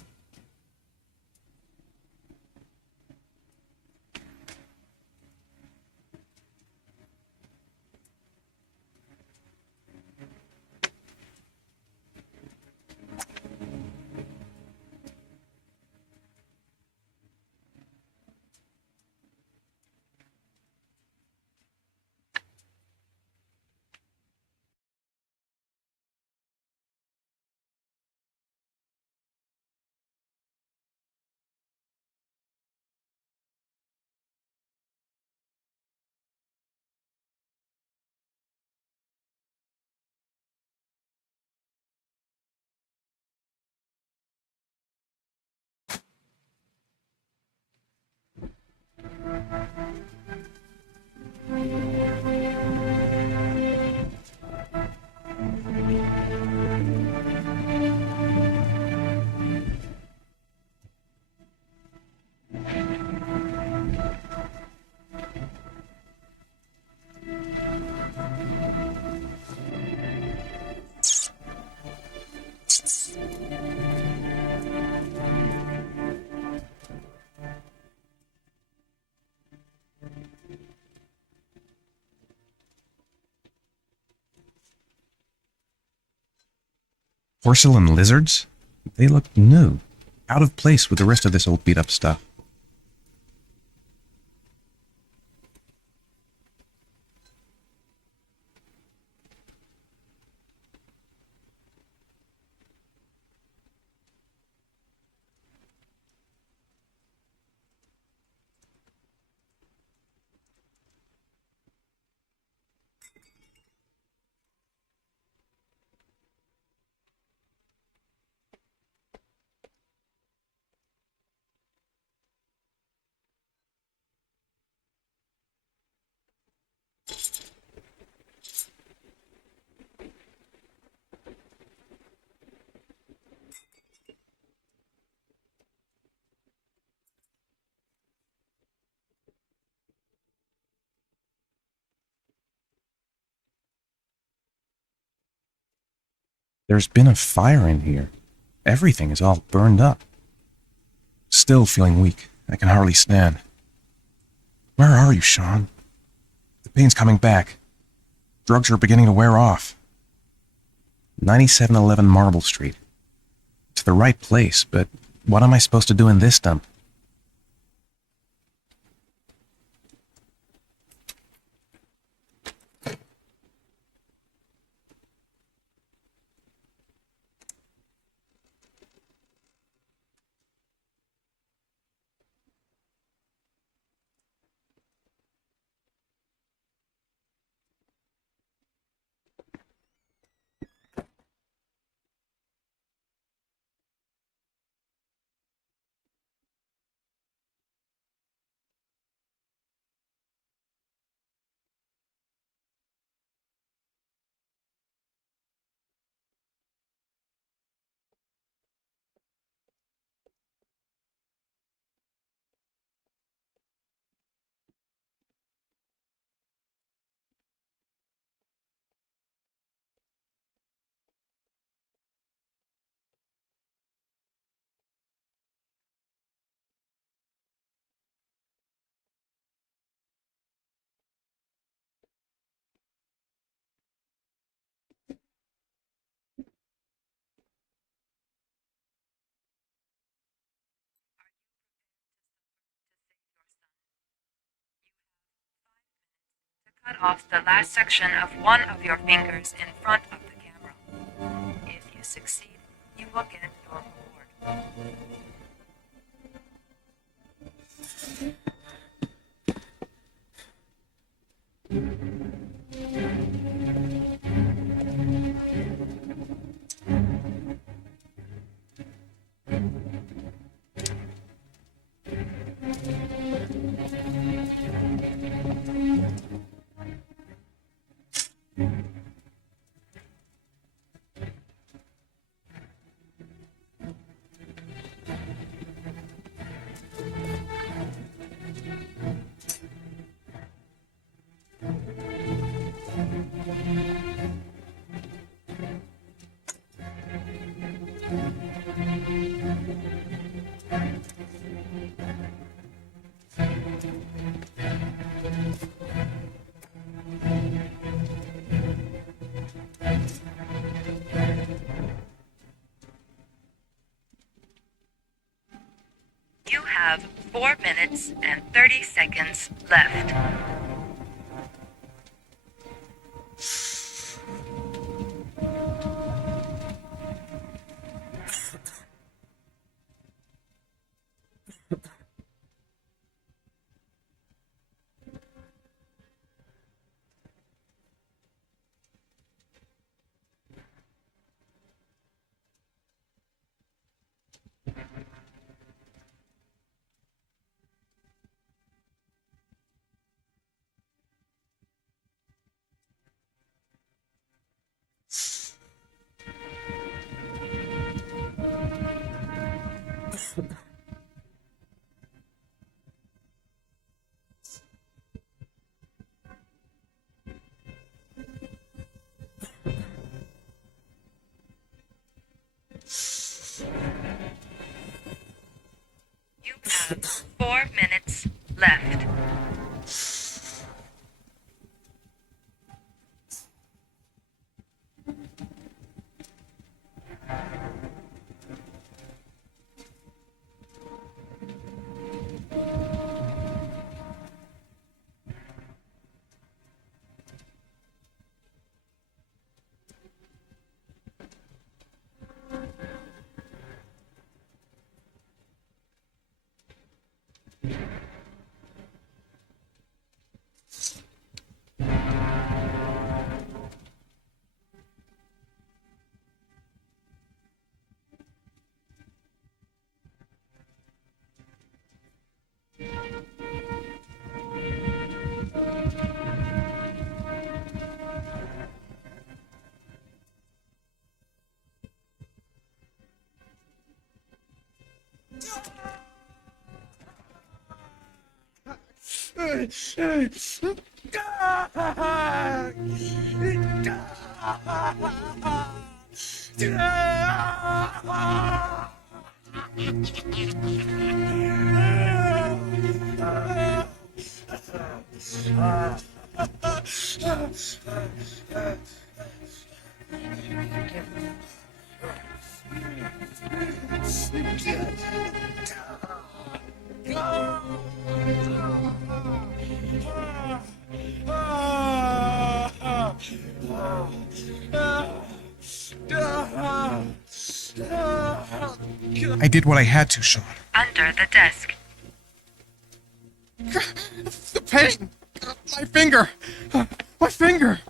Porcelain lizards? They look new, out of place with the rest of this old beat-up stuff. There's been a fire in here. Everything is all burned up. Still feeling weak. I can hardly stand. Where are you, Sean? The pain's coming back. Drugs are beginning to wear off. 9711 Marble Street. It's the right place, but what am I supposed to do in this dump? cut off the last section of one of your fingers in front of the camera. If you succeed, you will get your reward. You have 4 minutes and 30 seconds left. You have 4 minutes left. I did what I had to, Sean. Under the desk. The pain! My finger! My finger!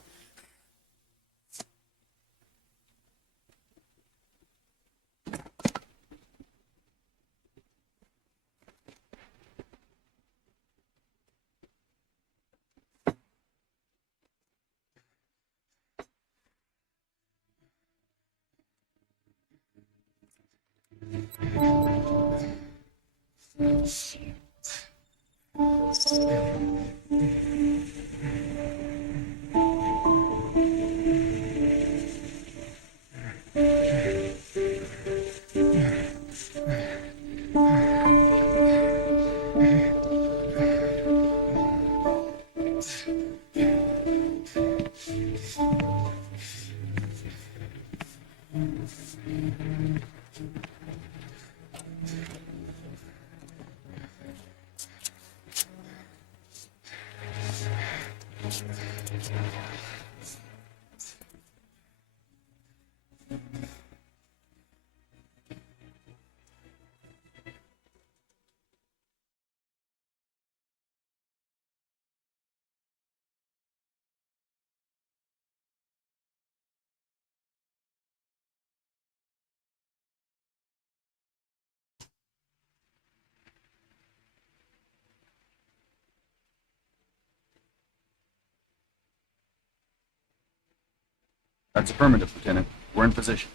That's affirmative, Lieutenant. We're in position.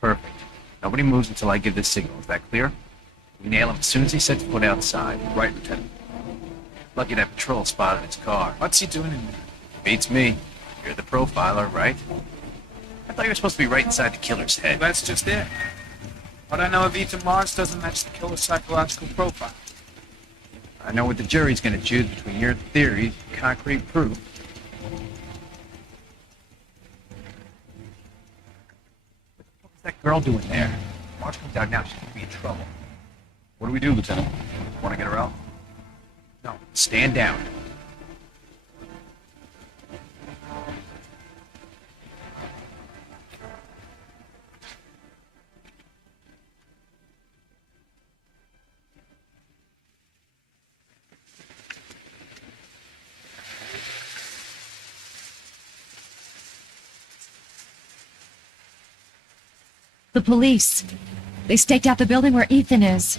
Perfect. Nobody moves until I give the signal. Is that clear? We nail him as soon as he sets foot outside. Right, Lieutenant. Lucky that patrol spotted his car. What's he doing in there? Beats me. You're the profiler, right? I thought you were supposed to be right inside the killer's head. That's just it. What I know of Ethan Mars doesn't match the killer's psychological profile. I know what the jury's gonna choose between your theories and concrete proof. What's that girl doing there? Marge comes out now, she's gonna be in trouble. What do we do, Lieutenant? Want to get her out? No, stand down. The police. They staked out the building where Ethan is.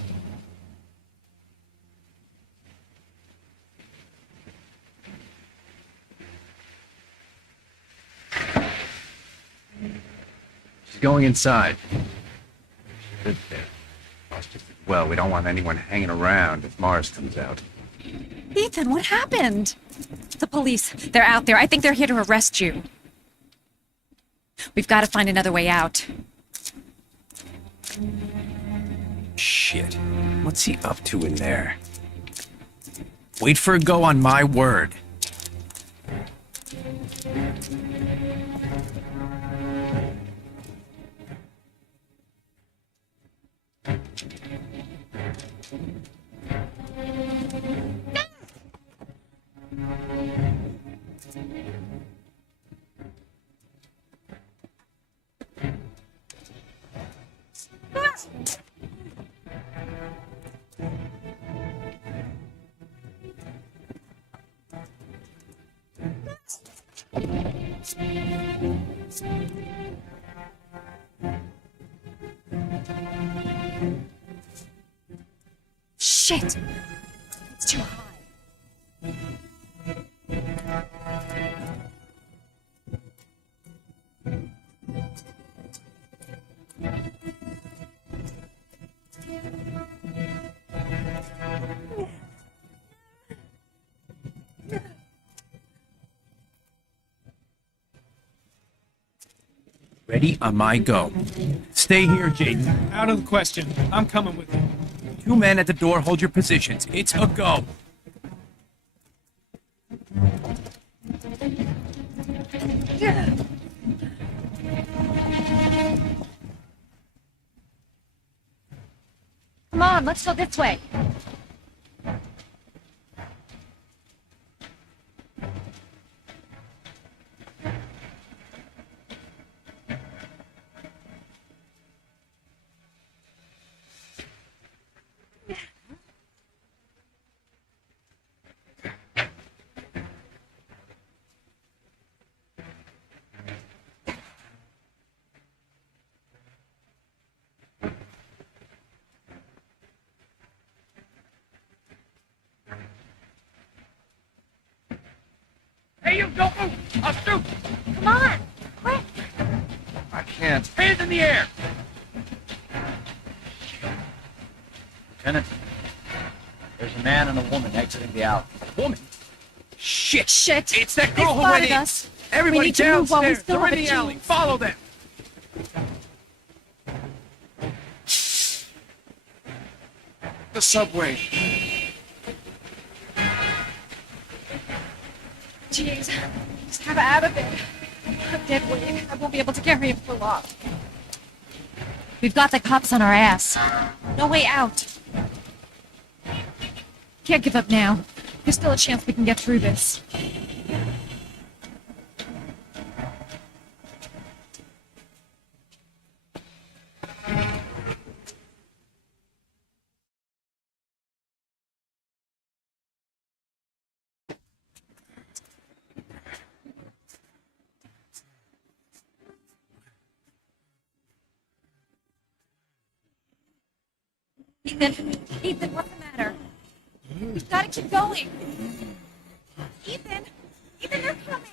She's going inside. Good there. Well, we don't want anyone hanging around if Mars comes out. Ethan, what happened? The police. They're out there. I think they're here to arrest you. We've got to find another way out. Shit. What's he up to in there? Wait for a go on my word. Shit! It's too high. Ready on my go. Stay here, Jaden. Out of the question. I'm coming with you. 2 men at the door, hold your positions. It's a go. Come on, let's go this way. Hey, you don't move! I'll shoot! Come on, quick! I can't. Hands in the air! Lieutenant, there's a man and a woman exiting the alley. Woman? Shit! Shit! It's that They girl who went spotted in! us. Everybody We need to move while we downstairs! still They're have in a the alley! chance. Follow them! The subway. Jeez, just have it out of it. I'm dead weight. I won't be able to carry him for long. We've got the cops on our ass. No way out. Can't give up now. There's still a chance we can get through this. Ethan, what's the matter? We've got to keep going. Ethan, they're coming.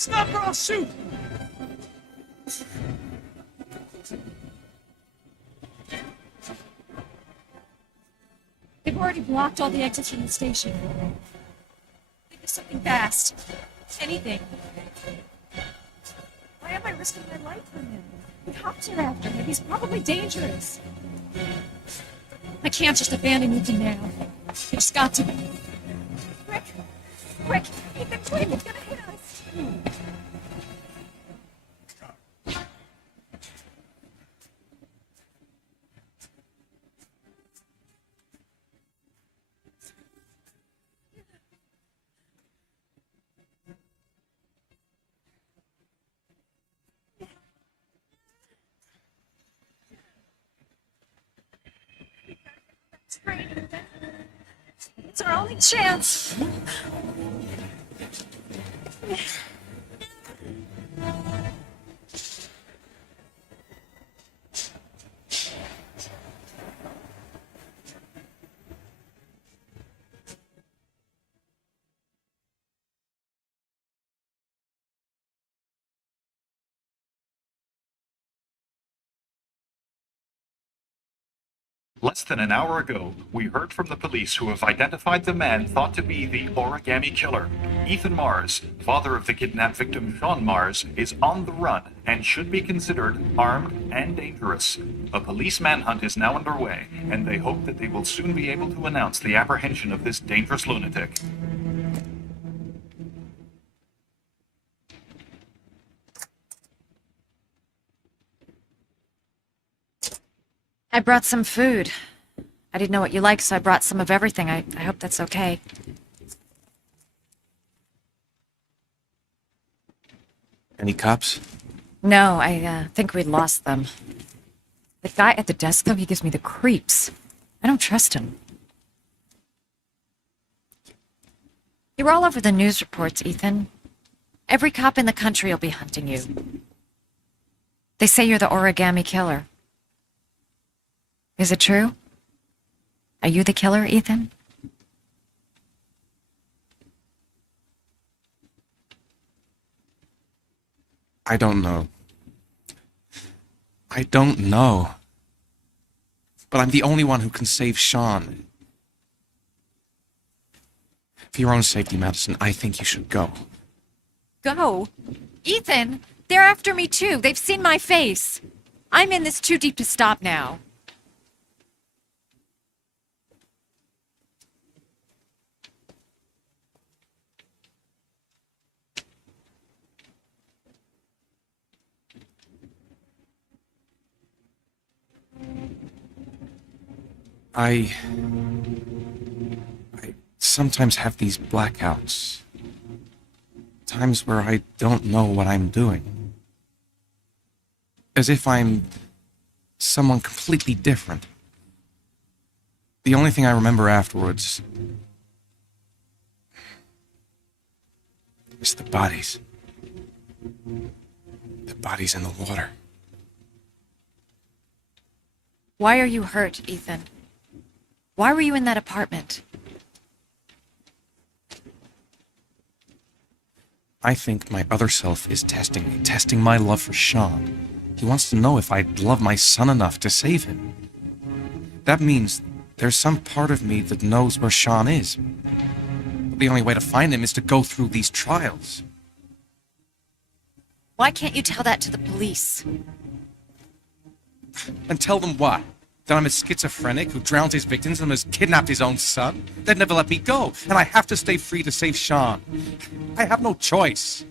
Stop or I'll shoot! They've already blocked all the exits from the station. Think of something fast. Anything. Why am I risking my life for him? The cops are after him. He's probably dangerous. I can't just abandon Ethan now. There's got to be. Quick! Quick! Ethan, quick! It's gonna hit us! It's our only chance. Less than an hour ago, we heard from the police who have identified the man thought to be the origami killer. Ethan Mars, father of the kidnapped victim Sean Mars, is on the run and should be considered armed and dangerous. A police manhunt is now underway, and they hope that they will soon be able to announce the apprehension of this dangerous lunatic. I brought some food. I didn't know what you liked, so I brought some of everything. I hope that's okay. Any cops? No, I think we lost them. The guy at the desk, though, he gives me the creeps. I don't trust him. You're all over the news reports, Ethan. Every cop in the country will be hunting you. They say you're the origami killer. Is it true? Are you the killer, Ethan? I don't know. I don't know. But I'm the only one who can save Sean. For your own safety, Madison, I think you should go. Go? Ethan, they're after me too. They've seen my face. I'm in this too deep to stop now. I sometimes have these blackouts. Times where I don't know what I'm doing. As if I'm someone completely different. The only thing I remember afterwards is the bodies. The bodies in the water. Why are you hurt, Ethan? Why were you in that apartment? I think my other self is testing me, testing my love for Sean. He wants to know if I'd love my son enough to save him. That means there's some part of me that knows where Sean is. But the only way to find him is to go through these trials. Why can't you tell that to the police? And tell them what? That I'm a schizophrenic who drowns his victims and has kidnapped his own son? They'd never let me go, and I have to stay free to save Sean. I have no choice.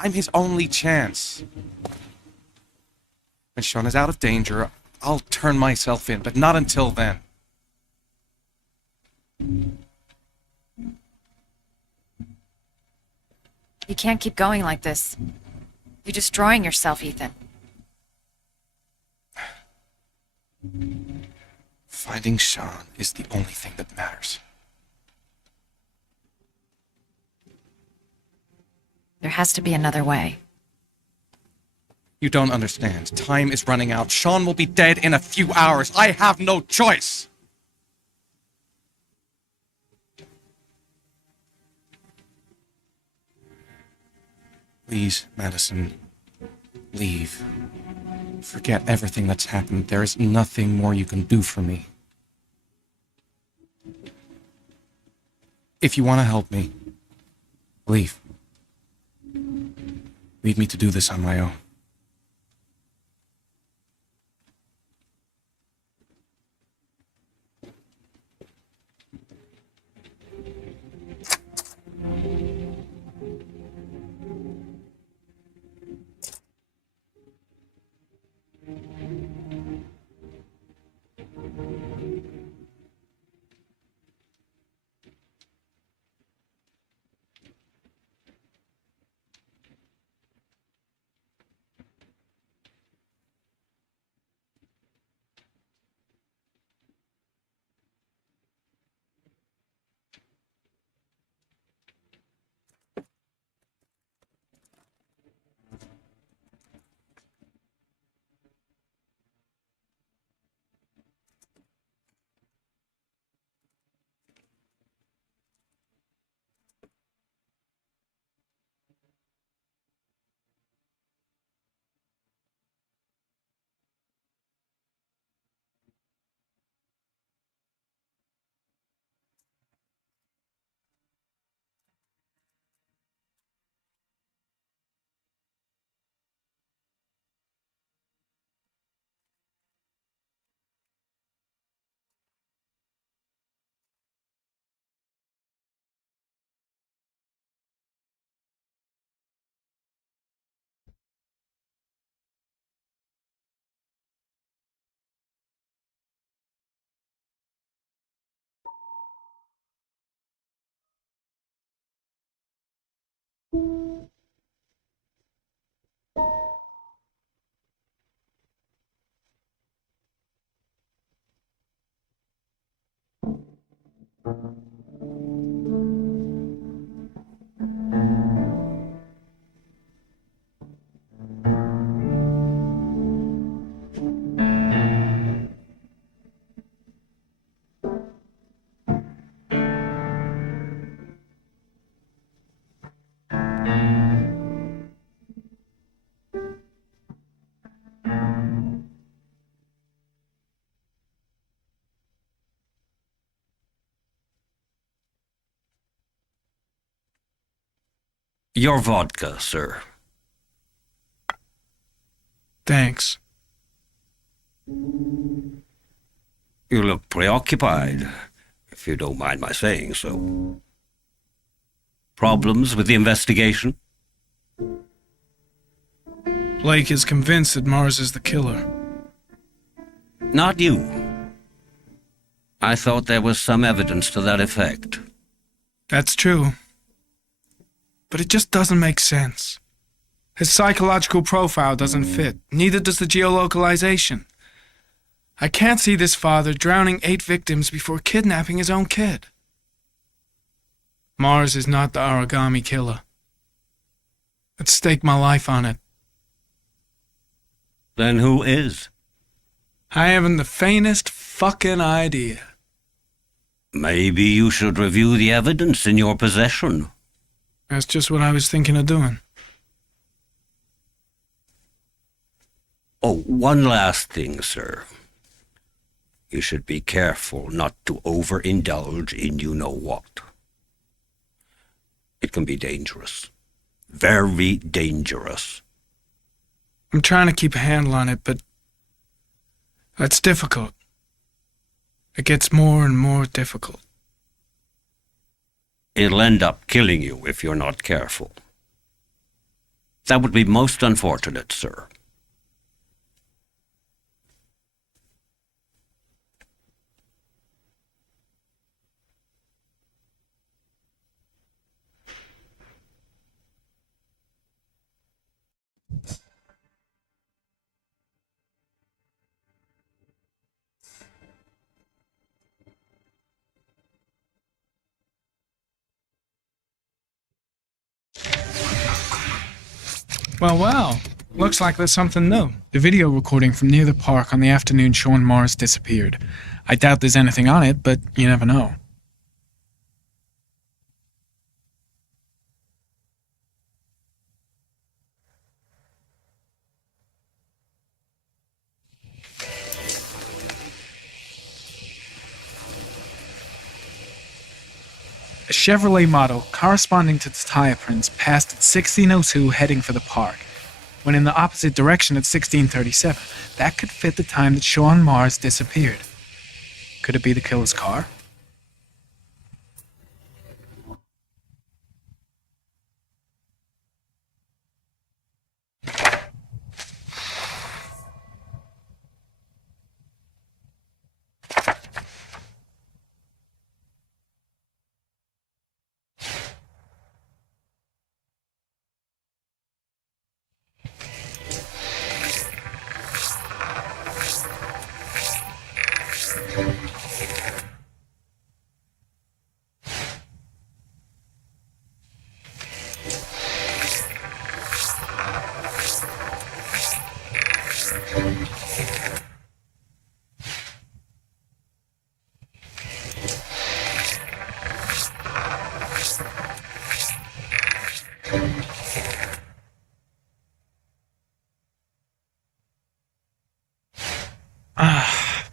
I'm his only chance. When Sean is out of danger, I'll turn myself in, but not until then. You can't keep going like this. You're destroying yourself, Ethan. Finding Sean is the only thing that matters. There has to be another way. You don't understand. Time is running out. Sean will be dead in a few hours. I have no choice. Please, Madison, leave. Forget everything that's happened. There is nothing more you can do for me. If you want to help me, leave. Leave me to do this on my own. Your vodka, sir. Thanks. You look preoccupied, if you don't mind my saying so. Problems with the investigation? Blake is convinced that Mars is the killer. Not you. I thought there was some evidence to that effect. That's true. But it just doesn't make sense. His psychological profile doesn't fit. Neither does the geolocalization. I can't see this father drowning 8 victims before kidnapping his own kid. Mars is not the origami killer. I'd stake my life on it. Then who is? I haven't the faintest fucking idea. Maybe you should review the evidence in your possession. That's just what I was thinking of doing. Oh, one last thing, sir. You should be careful not to overindulge in you-know-what. It can be dangerous. Very dangerous. I'm trying to keep a handle on it, but that's difficult. It gets more and more difficult. It'll end up killing you if you're not careful. That would be most unfortunate, sir. Well. Looks like there's something new. The video recording from near the park on the afternoon Sean Mars disappeared. I doubt there's anything on it, but you never know. Chevrolet model corresponding to the tire prints passed at 16:02 heading for the park, when in the opposite direction at 16:37. That could fit the time that Sean Mars disappeared. Could it be the killer's car?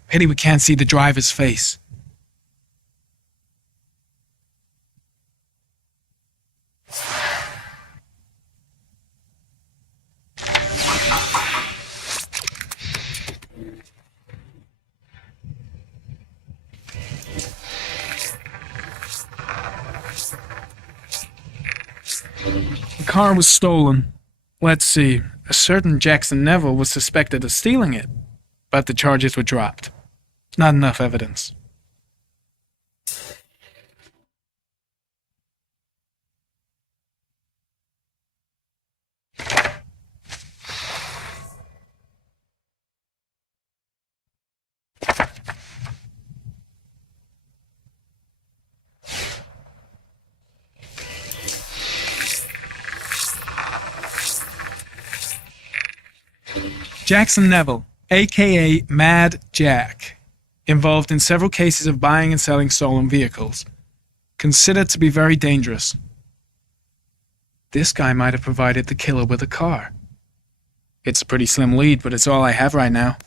Pity we can't see the driver's face. The car was stolen. Let's see. A certain Jackson Neville was suspected of stealing it, but the charges were dropped. Not enough evidence. Jackson Neville, aka Mad Jack, involved in several cases of buying and selling stolen vehicles, considered to be very dangerous. This guy might have provided the killer with a car. It's a pretty slim lead, but it's all I have right now.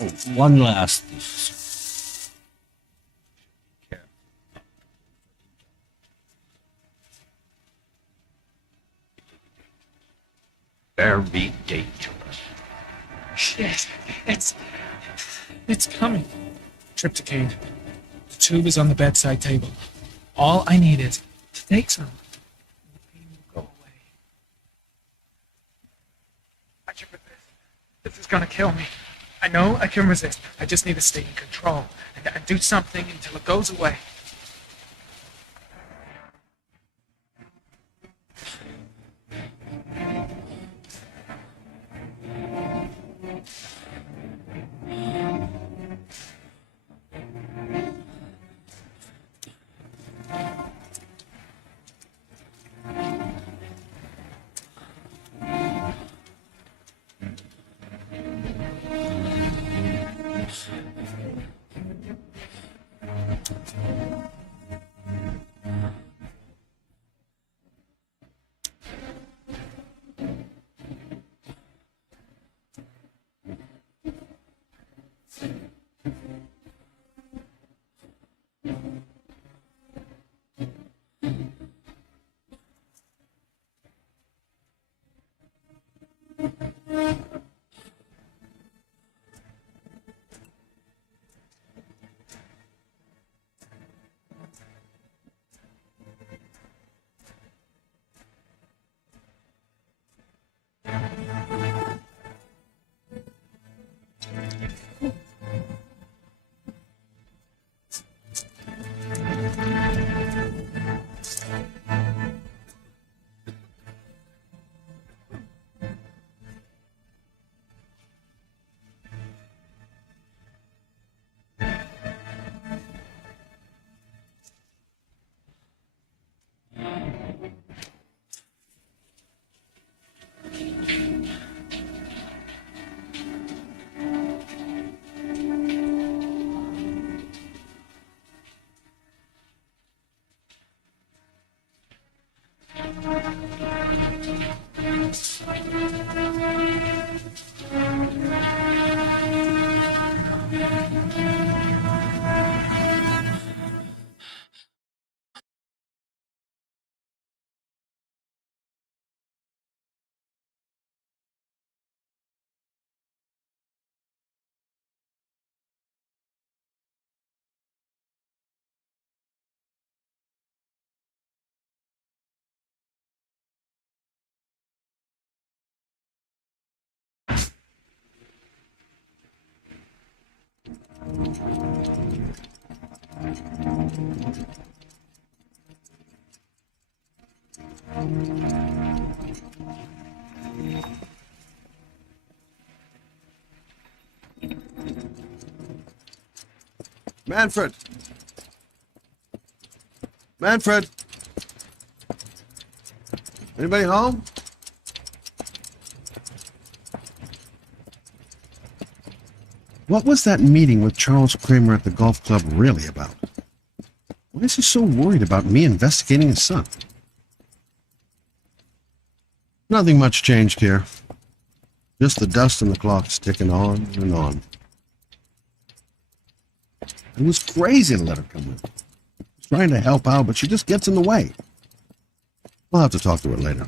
Oh, one last. Very dangerous. Shit, it's coming. Trypticane. The tube is on the bedside table. All I need is to take some. The pain will go away. I can resist. This is gonna kill me. I know I can resist. I just need to stay in control and do something until it goes away. Manfred! Manfred! Anybody home? What was that meeting with Charles Kramer at the golf club really about? Why is he so worried about me investigating his son? Nothing much changed here. Just the dust and the clocks ticking on and on. It was crazy to let her come in. I was trying to help out, but she just gets in the way. I'll have to talk to her later.